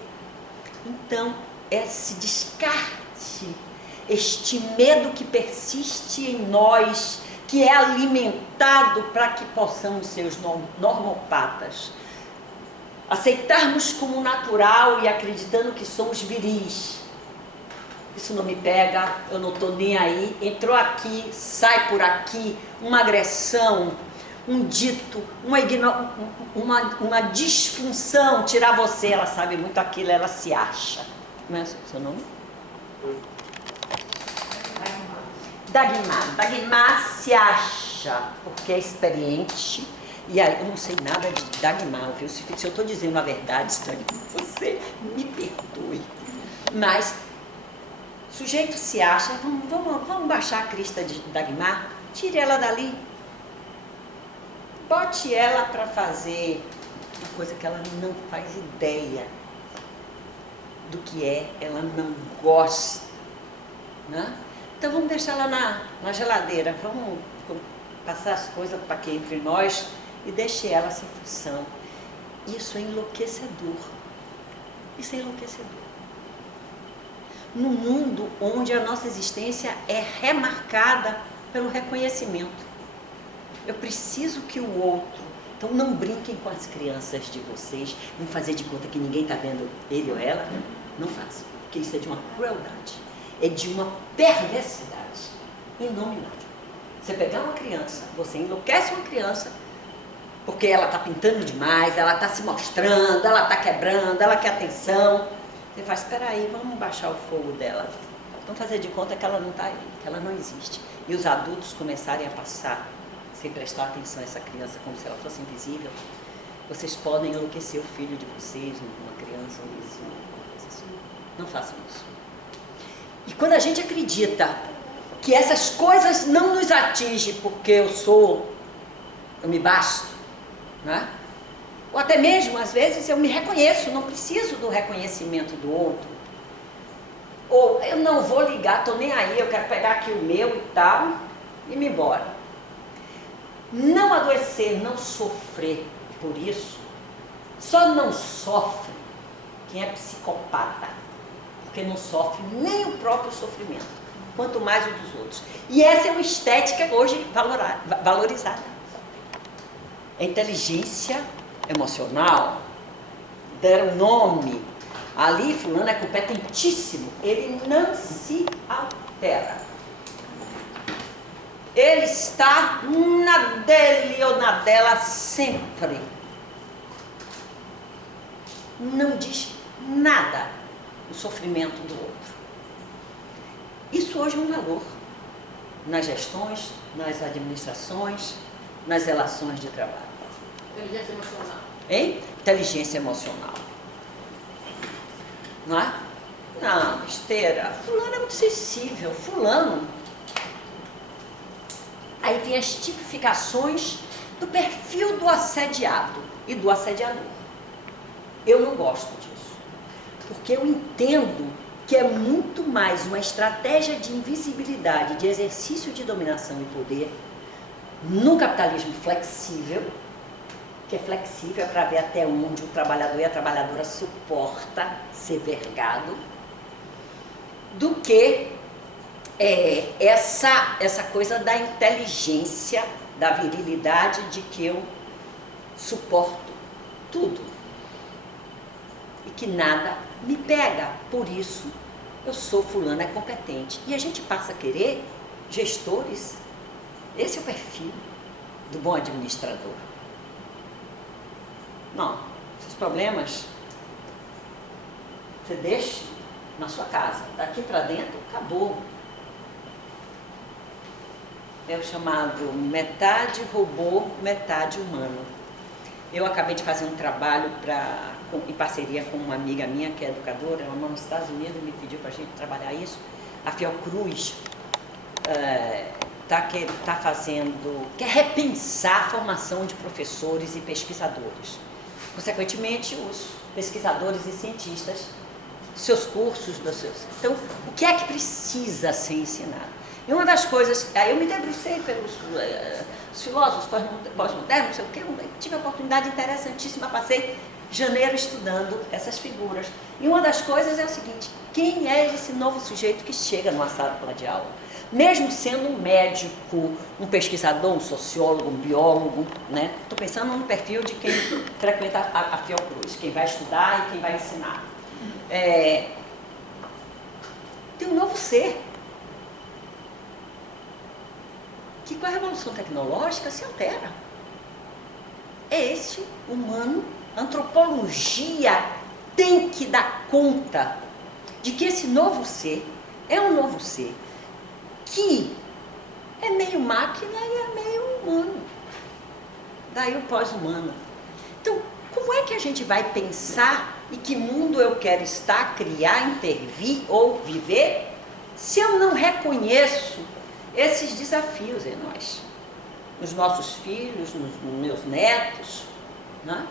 Então, esse descarte, este medo que persiste em nós, que é alimentado para que possamos ser os normopatas. Aceitarmos como natural e acreditando que somos viris. Isso não me pega, eu não estou nem aí. Entrou aqui, sai por aqui, uma agressão, um dito, uma disfunção, tirar você, ela sabe muito aquilo, ela se acha. Não é seu nome? Dagmar. Dagmar se acha, porque é experiente. E aí, eu não sei nada de Dagmar, viu? Se eu estou dizendo a verdade, Dagmar, você me perdoe. Mas, o sujeito se acha, vamos baixar a crista de Dagmar, tire ela dali. Bote ela para fazer uma coisa que ela não faz ideia do que é, ela não gosta, né? Então vamos deixar ela na geladeira, vamos passar as coisas para que entre nós e deixe ela sem função. Isso é enlouquecedor. Isso é enlouquecedor. No mundo onde a nossa existência é remarcada pelo reconhecimento. Eu preciso que o outro... Então não brinquem com as crianças de vocês, não fazer de conta que ninguém está vendo ele ou ela. Não façam, porque isso é de uma crueldade, é de uma perversidade inominável. Você pegar uma criança, você enlouquece uma criança, porque ela está pintando demais, ela está se mostrando, ela está quebrando, ela quer atenção. Você faz, espera aí, vamos baixar o fogo dela. Vamos fazer de conta que ela não está aí, que ela não existe. E os adultos começarem a passar, sem prestar atenção a essa criança como se ela fosse invisível. Vocês podem enlouquecer o filho de vocês, uma criança, um vizinho. Não façam isso. E quando a gente acredita que essas coisas não nos atingem porque eu me basto, né? Ou até mesmo, às vezes, eu me reconheço, não preciso do reconhecimento do outro. Ou eu não vou ligar, estou nem aí, eu quero pegar aqui o meu e tal, e me embora. Não adoecer, não sofrer por isso, só não sofre quem é psicopata. Porque não sofre nem o próprio sofrimento, quanto mais o dos outros. E essa é uma estética hoje valorizada. A inteligência emocional, deram nome, ali fulano é competentíssimo, ele não se altera. Ele está na dele ou na dela sempre. Não diz nada o sofrimento do outro. Isso hoje é um valor nas gestões, nas administrações, nas relações de trabalho. Inteligência emocional. Hein? Inteligência emocional. Não é? Não, besteira. Fulano é muito sensível. Fulano. Aí tem as tipificações do perfil do assediado e do assediador. Eu não gosto disso. Porque eu entendo que é muito mais uma estratégia de invisibilidade, de exercício de dominação e poder no capitalismo flexível, que é flexível para ver até onde o trabalhador e a trabalhadora suporta ser vergado, do que essa coisa da inteligência, da virilidade, de que eu suporto tudo e que nada me pega. Por isso eu sou fulano, é competente. E a gente passa a querer gestores. Esse é o perfil do bom administrador. Não, esses problemas você deixa na sua casa. Daqui para dentro, acabou. É o chamado metade robô, metade humano. Eu acabei de fazer um trabalho em parceria com uma amiga minha, que é educadora, ela mora nos Estados Unidos e me pediu para a gente trabalhar isso. A Fiocruz quer repensar a formação de professores e pesquisadores. Consequentemente, os pesquisadores e cientistas, seus cursos, Então, o que é que precisa ser ensinado? E uma das coisas, aí eu me debrucei pelos filósofos pós-modernos, não sei o quê, tive uma oportunidade interessantíssima, passei janeiro estudando essas figuras. E uma das coisas é o seguinte: quem é esse novo sujeito que chega numa sala de aula? mesmo sendo um médico, um pesquisador, um sociólogo, um biólogo, né? Estou pensando no perfil de quem frequenta a Fiocruz, quem vai estudar e quem vai ensinar. Tem um novo ser que com a revolução tecnológica se altera. É esse humano. A antropologia tem que dar conta de que esse novo ser é um novo ser que é meio máquina e é meio humano. Daí o pós-humano. Então, como é que a gente vai pensar em que mundo eu quero estar, criar, intervir ou viver, se eu não reconheço esses desafios em nós? Nos nossos filhos, nos meus netos, né?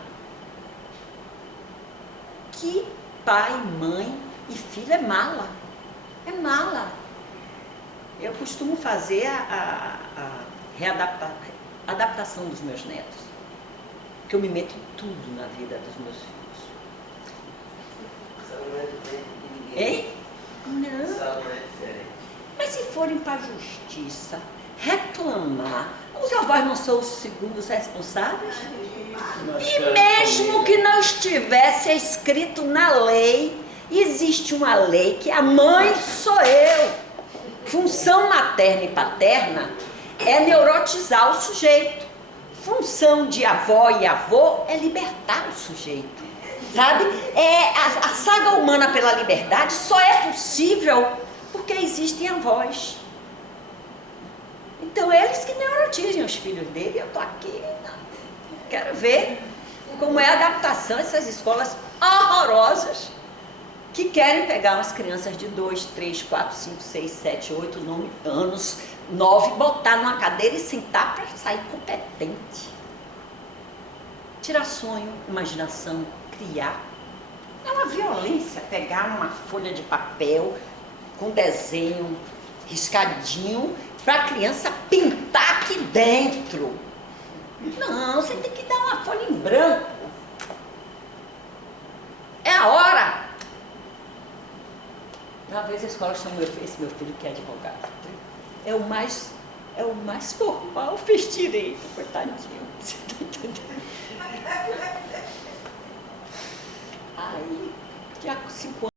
Que pai, mãe e filho é mala. É mala. Eu costumo fazer a adaptação dos meus netos. Porque eu me meto em tudo na vida dos meus filhos. Hein? Não. Mas se forem para a justiça, reclamar, os avós não são os segundos responsáveis? E mesmo que não estivesse escrito na lei, existe uma lei que a mãe sou eu. Função materna e paterna é neurotizar o sujeito. Função de avó e avô é libertar o sujeito. Sabe? A saga humana pela liberdade só é possível porque existem avós. Então, eles que neurotizem os filhos dele, eu estou aqui, quero ver como é a adaptação dessas escolas horrorosas que querem pegar umas crianças de 2, 3, 4, 5, 6, 7, 8, 9 anos, 9, botar numa cadeira e sentar para sair competente. Tirar sonho, imaginação, criar. É uma violência pegar uma folha de papel com desenho riscadinho para a criança pintar aqui dentro. Não, você tem que dar uma folha em branco. É a hora. Uma vez a escola chamou esse meu filho que é advogado. É o mais formal, fez direito, coitadinho. Você tá entendendo? Aí, já com 5 anos.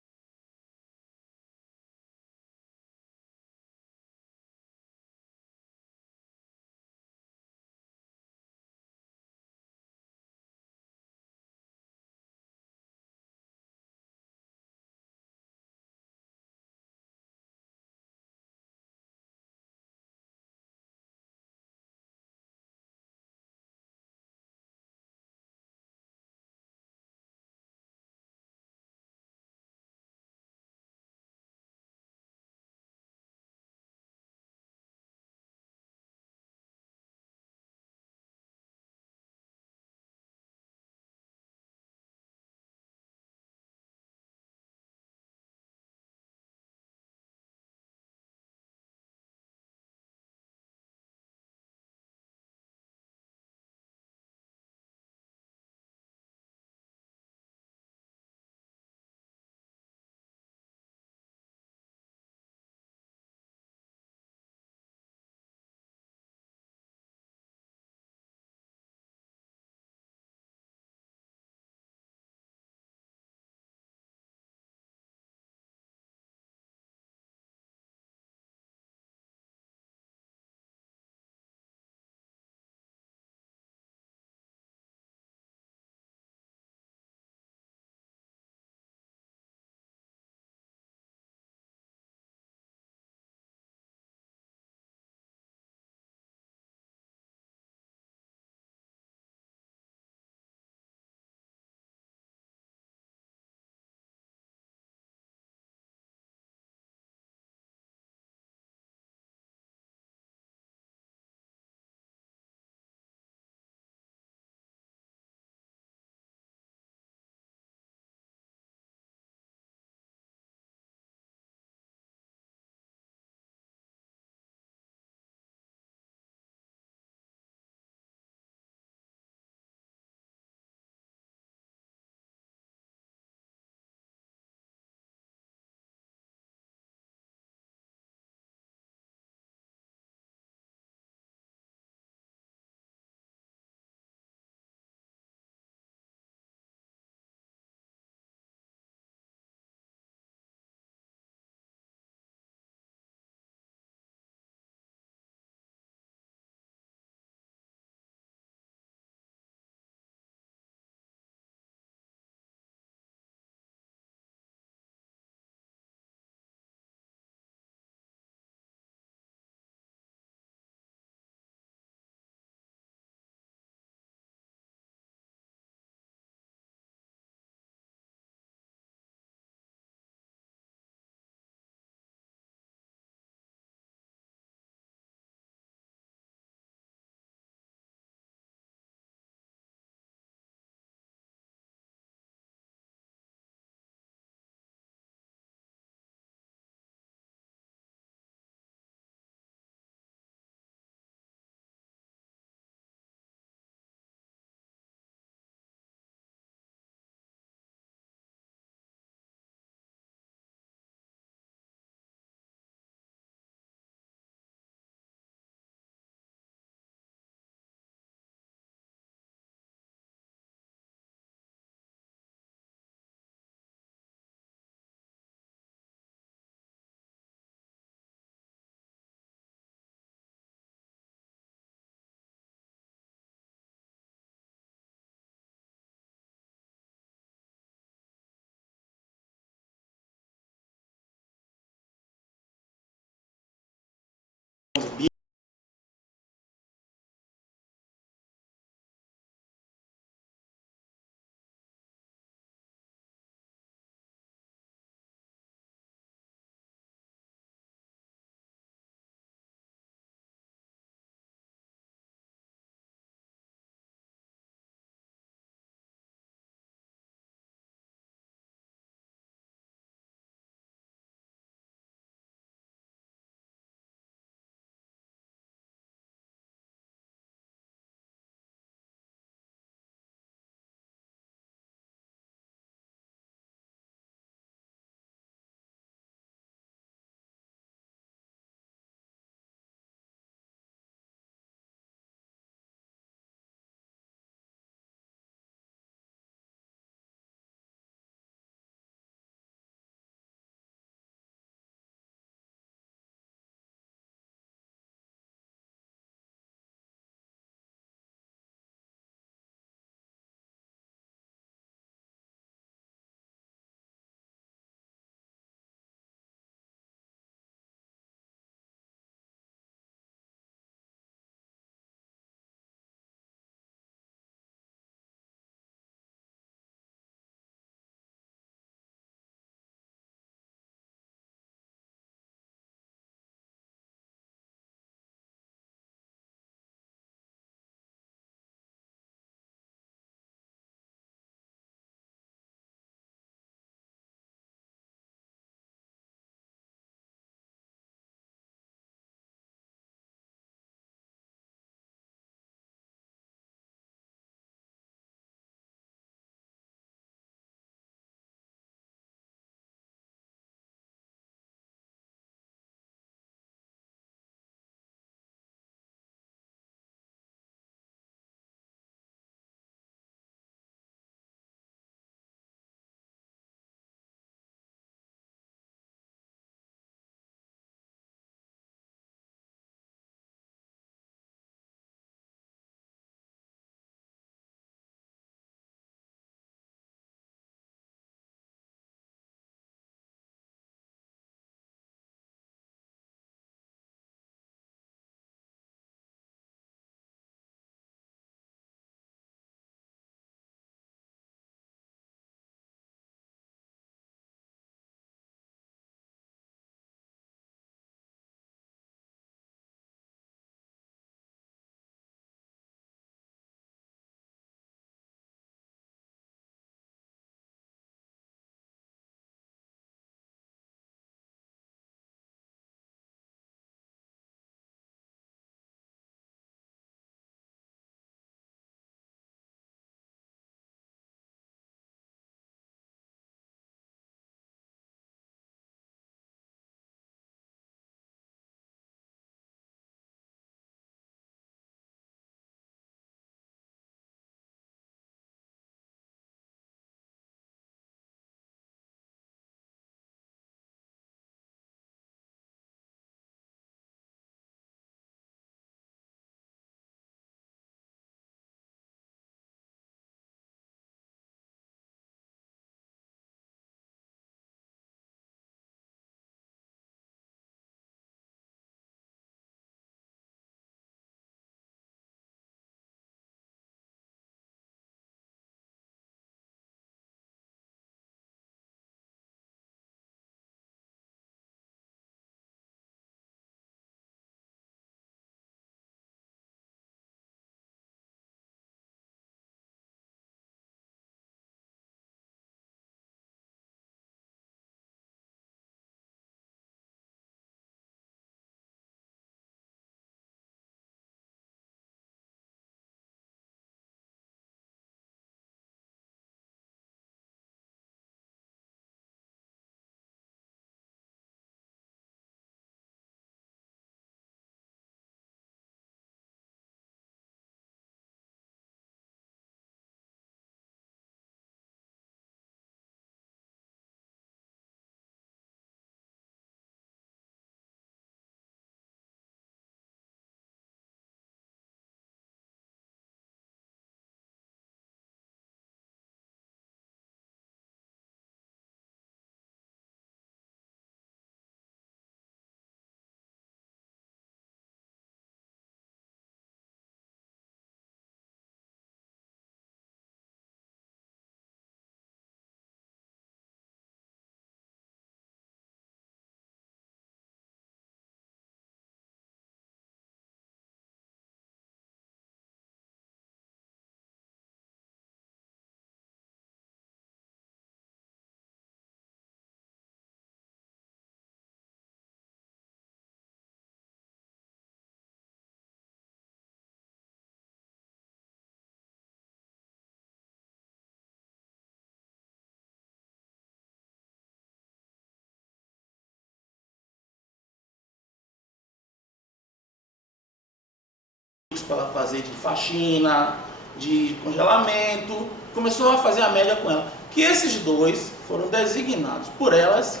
serviços para ela fazer de faxina, de congelamento, começou a fazer a média com ela. Que esses dois foram designados por elas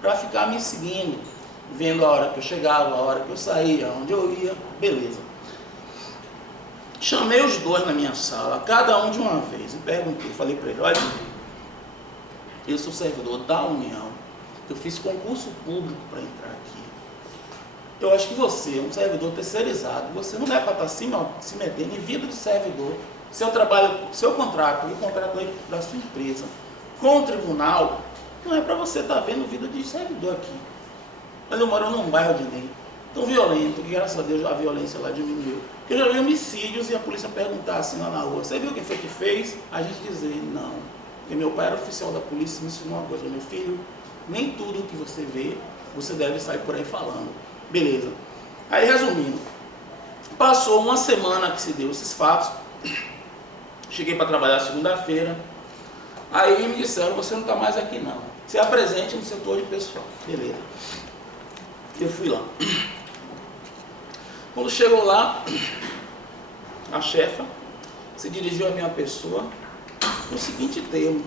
para ficar me seguindo, vendo a hora que eu chegava, a hora que eu saía, onde eu ia, beleza. Chamei os dois na minha sala, cada um de uma vez, e perguntei, falei para ele, olha, eu sou servidor da União, eu fiz concurso público para entrar aqui. Eu acho que você é um servidor terceirizado, você não é para estar se metendo em vida de servidor. Seu trabalho, seu contrato e o contrato da sua empresa com o tribunal, não é para você estar vendo vida de servidor aqui. Mas eu moro num bairro de lei tão violento, que graças a Deus a violência lá diminuiu. Eu já vi homicídios e a polícia perguntar assim lá na rua, você viu quem foi que fez? A gente dizer, não. Porque meu pai era oficial da polícia e me ensinou uma coisa, meu filho, nem tudo que você vê, você deve sair por aí falando. Beleza. Aí resumindo, passou uma semana que se deu esses fatos, cheguei para trabalhar segunda-feira, aí me disseram, você não está mais aqui não, se apresente no setor de pessoal. Beleza. Eu fui lá. Quando chegou lá, a chefa se dirigiu à minha pessoa no seguinte termo,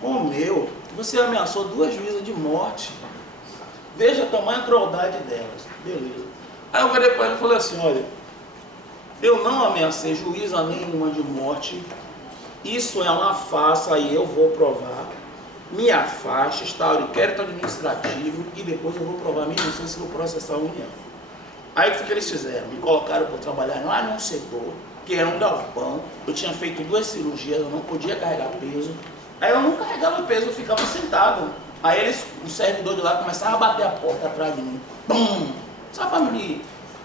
ô meu, você ameaçou 2 juízas de morte, veja a tamanha crueldade delas. Beleza. Aí eu virei para ele e falei assim, olha, eu não ameacei juíza nenhuma de morte, isso é uma farsa e eu vou provar. Me afaste, instaure inquérito administrativo e depois eu vou provar minha inocência e vou processar a União. Aí o que eles fizeram? Me colocaram para trabalhar lá num setor, que era um galpão, eu tinha feito 2 cirurgias, eu não podia carregar peso. Aí eu não carregava peso, eu ficava sentado. Aí eles, o servidor de lá começava a bater a porta atrás de mim. Bum! Só para me...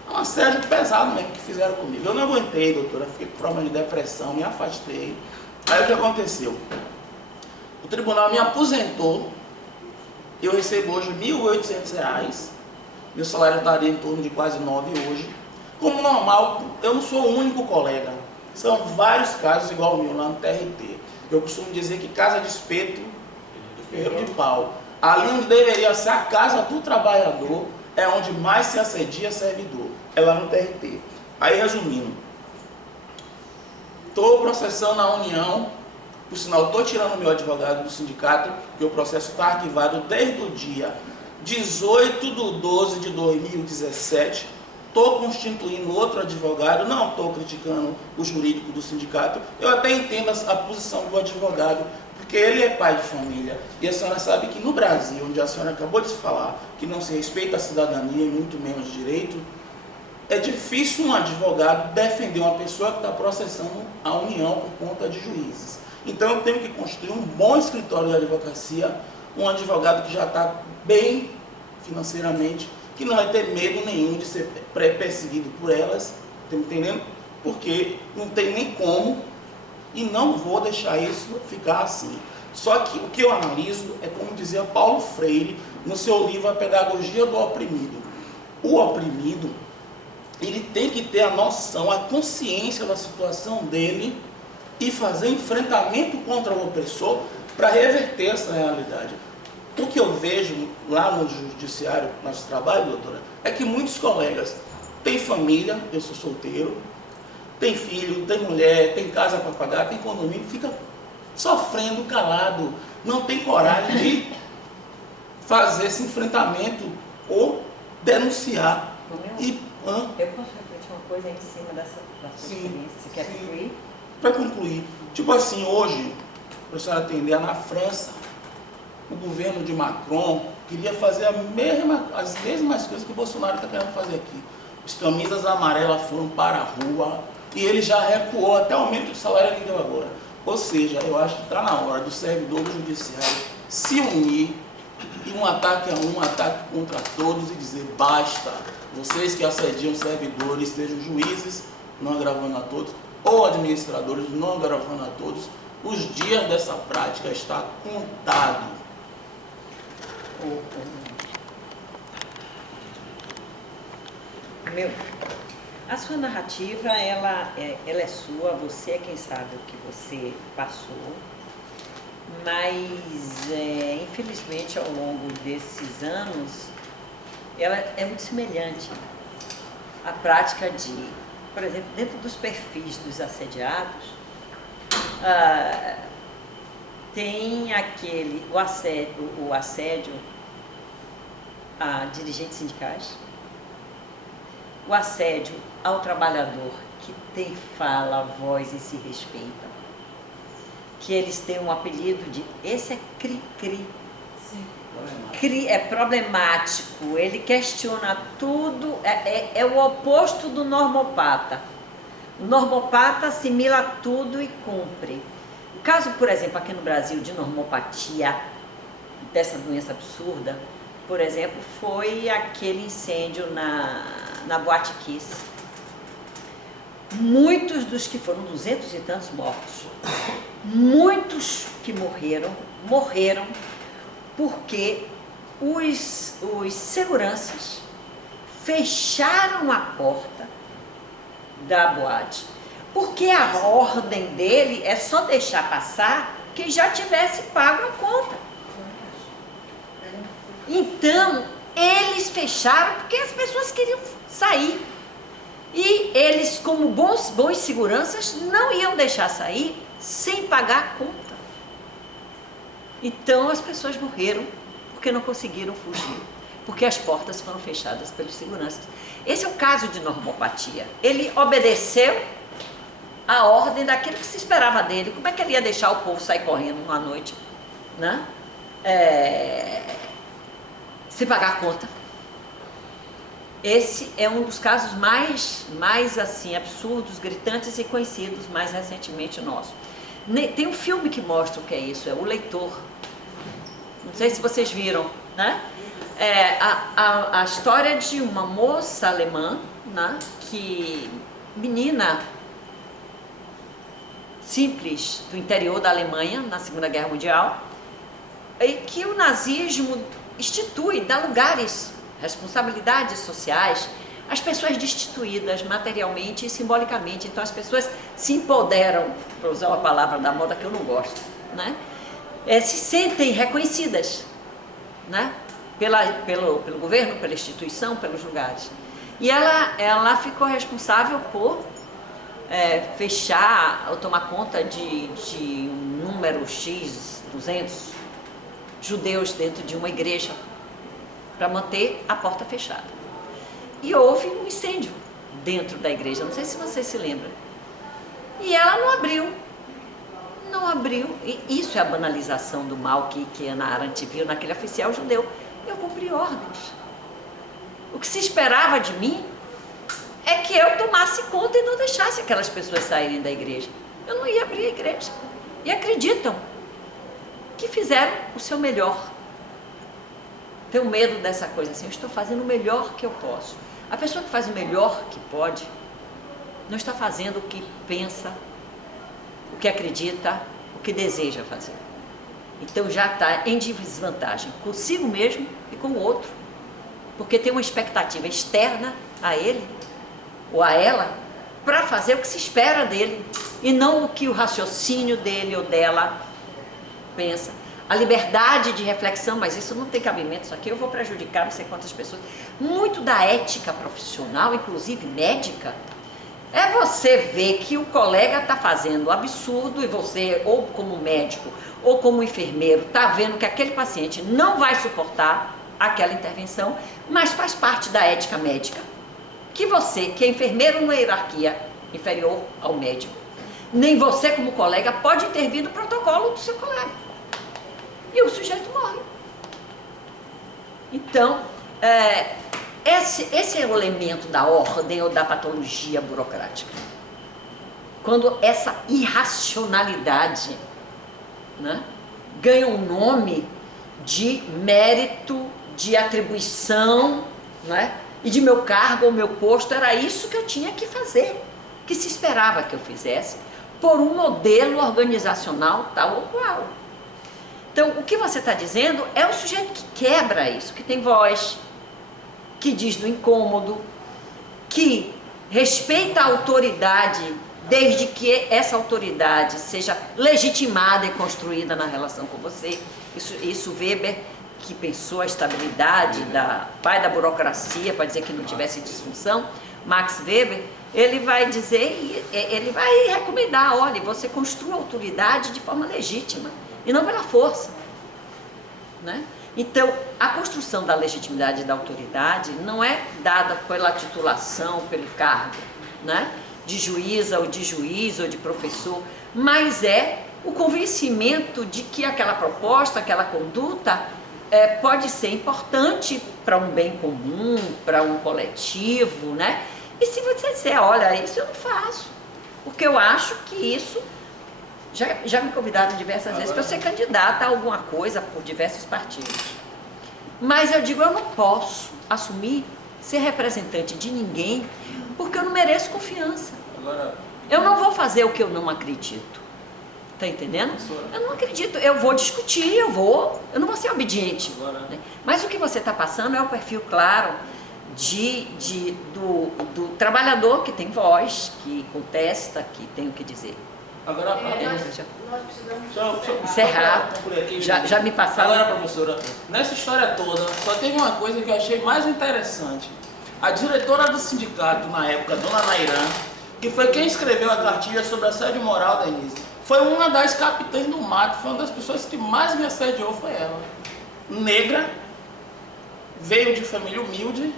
um assédio pesado mesmo que fizeram comigo. Eu não aguentei, doutora, fiquei com problema de depressão, me afastei. Aí o que aconteceu? O tribunal me aposentou, eu recebo hoje R$ 1.800, meu salário estaria em torno de quase 9 hoje. Como normal, eu não sou o único colega, são vários casos igual o meu lá no TRT. Eu costumo dizer que casa de espeto, ferreiro de pau. Ali onde deveria ser a casa do trabalhador, é onde mais se assedia servidor, é lá no TRT. Aí resumindo, estou processando a União, por sinal estou tirando o meu advogado do sindicato, porque o processo está arquivado desde o dia 18/12/2017, estou constituindo outro advogado, não estou criticando o jurídico do sindicato, eu até entendo a posição do advogado, porque ele é pai de família, e a senhora sabe que no Brasil, onde a senhora acabou de falar, que não se respeita a cidadania e muito menos direito, é difícil um advogado defender uma pessoa que está processando a União por conta de juízes. Então eu tenho que construir um bom escritório de advocacia, um advogado que já está bem financeiramente, que não vai ter medo nenhum de ser perseguido por elas, está entendendo? Porque não tem nem como, e não vou deixar isso ficar assim. Só que o que eu analiso é como dizia Paulo Freire no seu livro A Pedagogia do Oprimido. O oprimido, ele tem que ter a noção, a consciência da situação dele e fazer enfrentamento contra o opressor para reverter essa realidade. O que eu vejo lá no judiciário, no nosso trabalho, doutora, é que muitos colegas têm família, eu sou solteiro, tem filho, tem mulher, tem casa para pagar, tem condomínio, fica sofrendo calado, não tem coragem de fazer esse enfrentamento ou denunciar. Eu posso refletir uma coisa em cima da sua experiência? Você quer concluir? Para concluir, tipo assim, hoje, para a senhora atender, na França, o governo de Macron queria fazer as mesmas coisas que o Bolsonaro está querendo fazer aqui. As camisas amarelas foram para a rua e ele já recuou, até o aumento do salário ele deu agora. Ou seja, eu acho que está na hora do servidor do judiciário se unir e um ataque contra todos e dizer basta, vocês que assediam servidores, sejam juízes, não agravando a todos, ou administradores, não agravando a todos, os dias dessa prática está contado. A sua narrativa, ela é sua, você é quem sabe o que você passou, mas infelizmente ao longo desses anos, ela é muito semelhante à prática de por exemplo, dentro dos perfis dos assediados, tem o assédio a dirigentes sindicais, o assédio ao trabalhador que tem fala, voz e se respeita, que eles têm um apelido de esse é cri-cri. É problemático, ele questiona tudo, é o oposto do normopata. O normopata assimila tudo e cumpre. O caso, por exemplo, aqui no Brasil, de normopatia, dessa doença absurda, por exemplo, foi aquele incêndio na Boate Kiss. Muitos dos que foram 200 e tantos mortos, muitos que morreram porque os seguranças fecharam a porta da boate, porque a ordem dele é só deixar passar quem já tivesse pago a conta. Então, eles fecharam porque as pessoas queriam sair. E eles, como bons seguranças, não iam deixar sair sem pagar a conta. Então as pessoas morreram porque não conseguiram fugir, porque as portas foram fechadas pelos seguranças. Esse é o caso de normopatia. Ele obedeceu a ordem daquilo que se esperava dele. Como é que ele ia deixar o povo sair correndo uma noite, né? Se pagar a conta? Esse é um dos casos mais assim, absurdos, gritantes e conhecidos mais recentemente nosso. Tem um filme que mostra o que é isso, é O Leitor. Não sei se vocês viram, né? A história de uma moça alemã, né? Menina simples do interior da Alemanha, na Segunda Guerra Mundial, e que o nazismo institui, dá lugares, responsabilidades sociais, as pessoas destituídas materialmente e simbolicamente. Então as pessoas se empoderam, para usar uma palavra da moda que eu não gosto, né? Se sentem reconhecidas, né? Pelo governo, pela instituição, pelos lugares. E ela ficou responsável por fechar ou tomar conta de um número X, 200 judeus dentro de uma igreja, para manter a porta fechada. E houve um incêndio dentro da igreja, não sei se você se lembra. E ela não abriu. E isso é a banalização do mal que Hannah Arendt viu naquele oficial judeu. Eu cumpri ordens. O que se esperava de mim é que eu tomasse conta e não deixasse aquelas pessoas saírem da igreja. Eu não ia abrir a igreja. E acreditam que fizeram o seu melhor. Tenho medo dessa coisa assim, eu estou fazendo o melhor que eu posso. A pessoa que faz o melhor que pode, não está fazendo o que pensa, o que acredita, o que deseja fazer. Então já está em desvantagem consigo mesmo e com o outro, porque tem uma expectativa externa a ele ou a ela para fazer o que se espera dele e não o que o raciocínio dele ou dela pensa. A liberdade de reflexão, mas isso não tem cabimento, isso aqui eu vou prejudicar não sei quantas pessoas. Muito da ética profissional, inclusive médica, é você ver que o colega está fazendo um absurdo e você, ou como médico, ou como enfermeiro, está vendo que aquele paciente não vai suportar aquela intervenção, mas faz parte da ética médica, que você, que é enfermeiro numa hierarquia inferior ao médico, nem você como colega pode intervir no protocolo do seu colega. E o sujeito morre. Então, esse é o elemento da ordem ou da patologia burocrática. Quando essa irracionalidade, né, ganha um nome de mérito, de atribuição, né, e de meu cargo ou meu posto, era isso que eu tinha que fazer, que se esperava que eu fizesse, por um modelo organizacional tal ou qual. Então, o que você está dizendo é o sujeito que quebra isso, que tem voz, que diz do incômodo, que respeita a autoridade, desde que essa autoridade seja legitimada e construída na relação com você. Isso Weber, que pensou a estabilidade, pai da burocracia, para dizer que não tivesse disfunção, Max Weber, ele vai dizer, ele vai recomendar, olha, você construa a autoridade de forma legítima e não pela força, né? Então, a construção da legitimidade e da autoridade não é dada pela titulação, pelo cargo, né? De juíza ou de juiz ou de professor, mas é o convencimento de que aquela proposta, aquela conduta pode ser importante para um bem comum, para um coletivo, né? E se você disser, olha, isso eu não faço, porque eu acho que isso... Já me convidaram diversas vezes para eu ser candidata a alguma coisa por diversos partidos. Mas eu digo, eu não posso assumir ser representante de ninguém, porque eu não mereço confiança. Eu não vou fazer o que eu não acredito. Tá entendendo? Eu não acredito, eu vou discutir, eu não vou ser obediente. Né? Mas o que você está passando é o perfil claro do trabalhador que tem voz, que contesta, que tem o que dizer. Agora, nós precisamos encerrar. Já me passaram. Agora, professora, nessa história toda, só teve uma coisa que eu achei mais interessante. A diretora do sindicato, na época, dona Nairã, que foi quem escreveu a cartilha sobre assédio moral da Denise, foi uma das capitães do mato, foi uma das pessoas que mais me assediou, foi ela. Negra, veio de família humilde,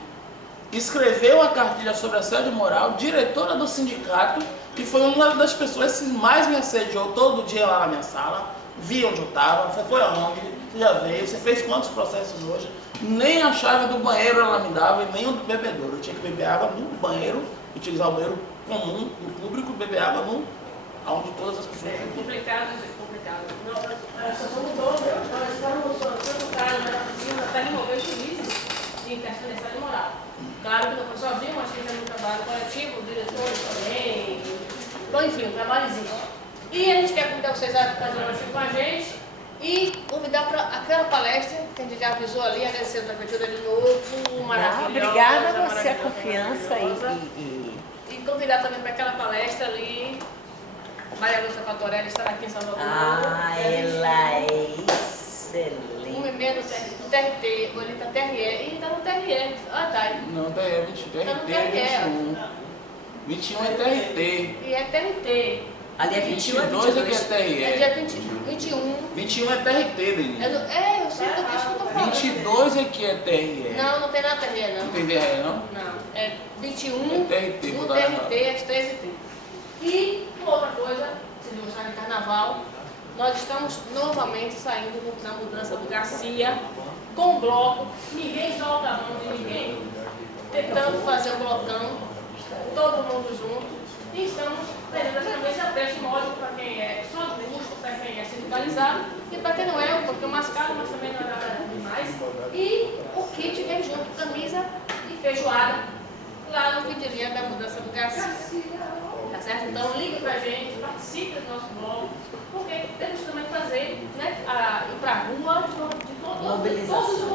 escreveu a cartilha sobre assédio moral, diretora do sindicato, e foi uma das pessoas que mais me assediou todo dia lá na minha sala, via onde eu estava, você foi aonde, você já veio, você fez quantos processos hoje, nem a chave do banheiro ela me dava e nem o do bebedouro, eu tinha que beber água no banheiro, utilizar o banheiro comum, no público, beber água onde todas as pessoas... Complicado. Nós estamos preocupados na oficina para remover os juízes de interferência moral. Claro que não foi sozinho, mas fizemos um trabalho coletivo, diretores também, então, enfim, o trabalho existe. E a gente quer convidar vocês a fazer um artigo com a gente e convidar para aquela palestra que a gente já avisou ali, agradecendo a prefeitura de novo, maravilhosa. Obrigada a você, a confiança e convidar também para aquela palestra ali. Maria Lúcia Fatorelli estará aqui em Salvador. Ela é excelente. Um e-mail do TRT, ou ele está TRE, e está no TRE. Ah, tá. Não, é 20, TRT é 21. 21 é TRT. E é TRT. Ali é 21 é 22 é que é TRE. É dia 21. 21 é TRT, Denise. Eu sei que eu estou falando. 22 é que é TRE. Não tem nada TRE, não. Não tem TRE, não? Não. É 21 é TRT, no TRT, às 13h30. E outra coisa, se não está de carnaval, nós estamos novamente saindo na mudança do Garcia, com o bloco, ninguém solta a mão de ninguém, tentando fazer um blocão, todo mundo junto, e estamos tendo essa cabeça a preço módico para quem é só justo, para quem é sindicalizado, e para quem não é, um pouquinho mais caro, mas também não é nada demais. E o kit vem junto, camisa e feijoada, lá no fim de linha da mudança do Garcia. Tá certo? Então ligue pra gente, participe do nosso blog, porque temos também que fazer, né, ir pra rua de todos os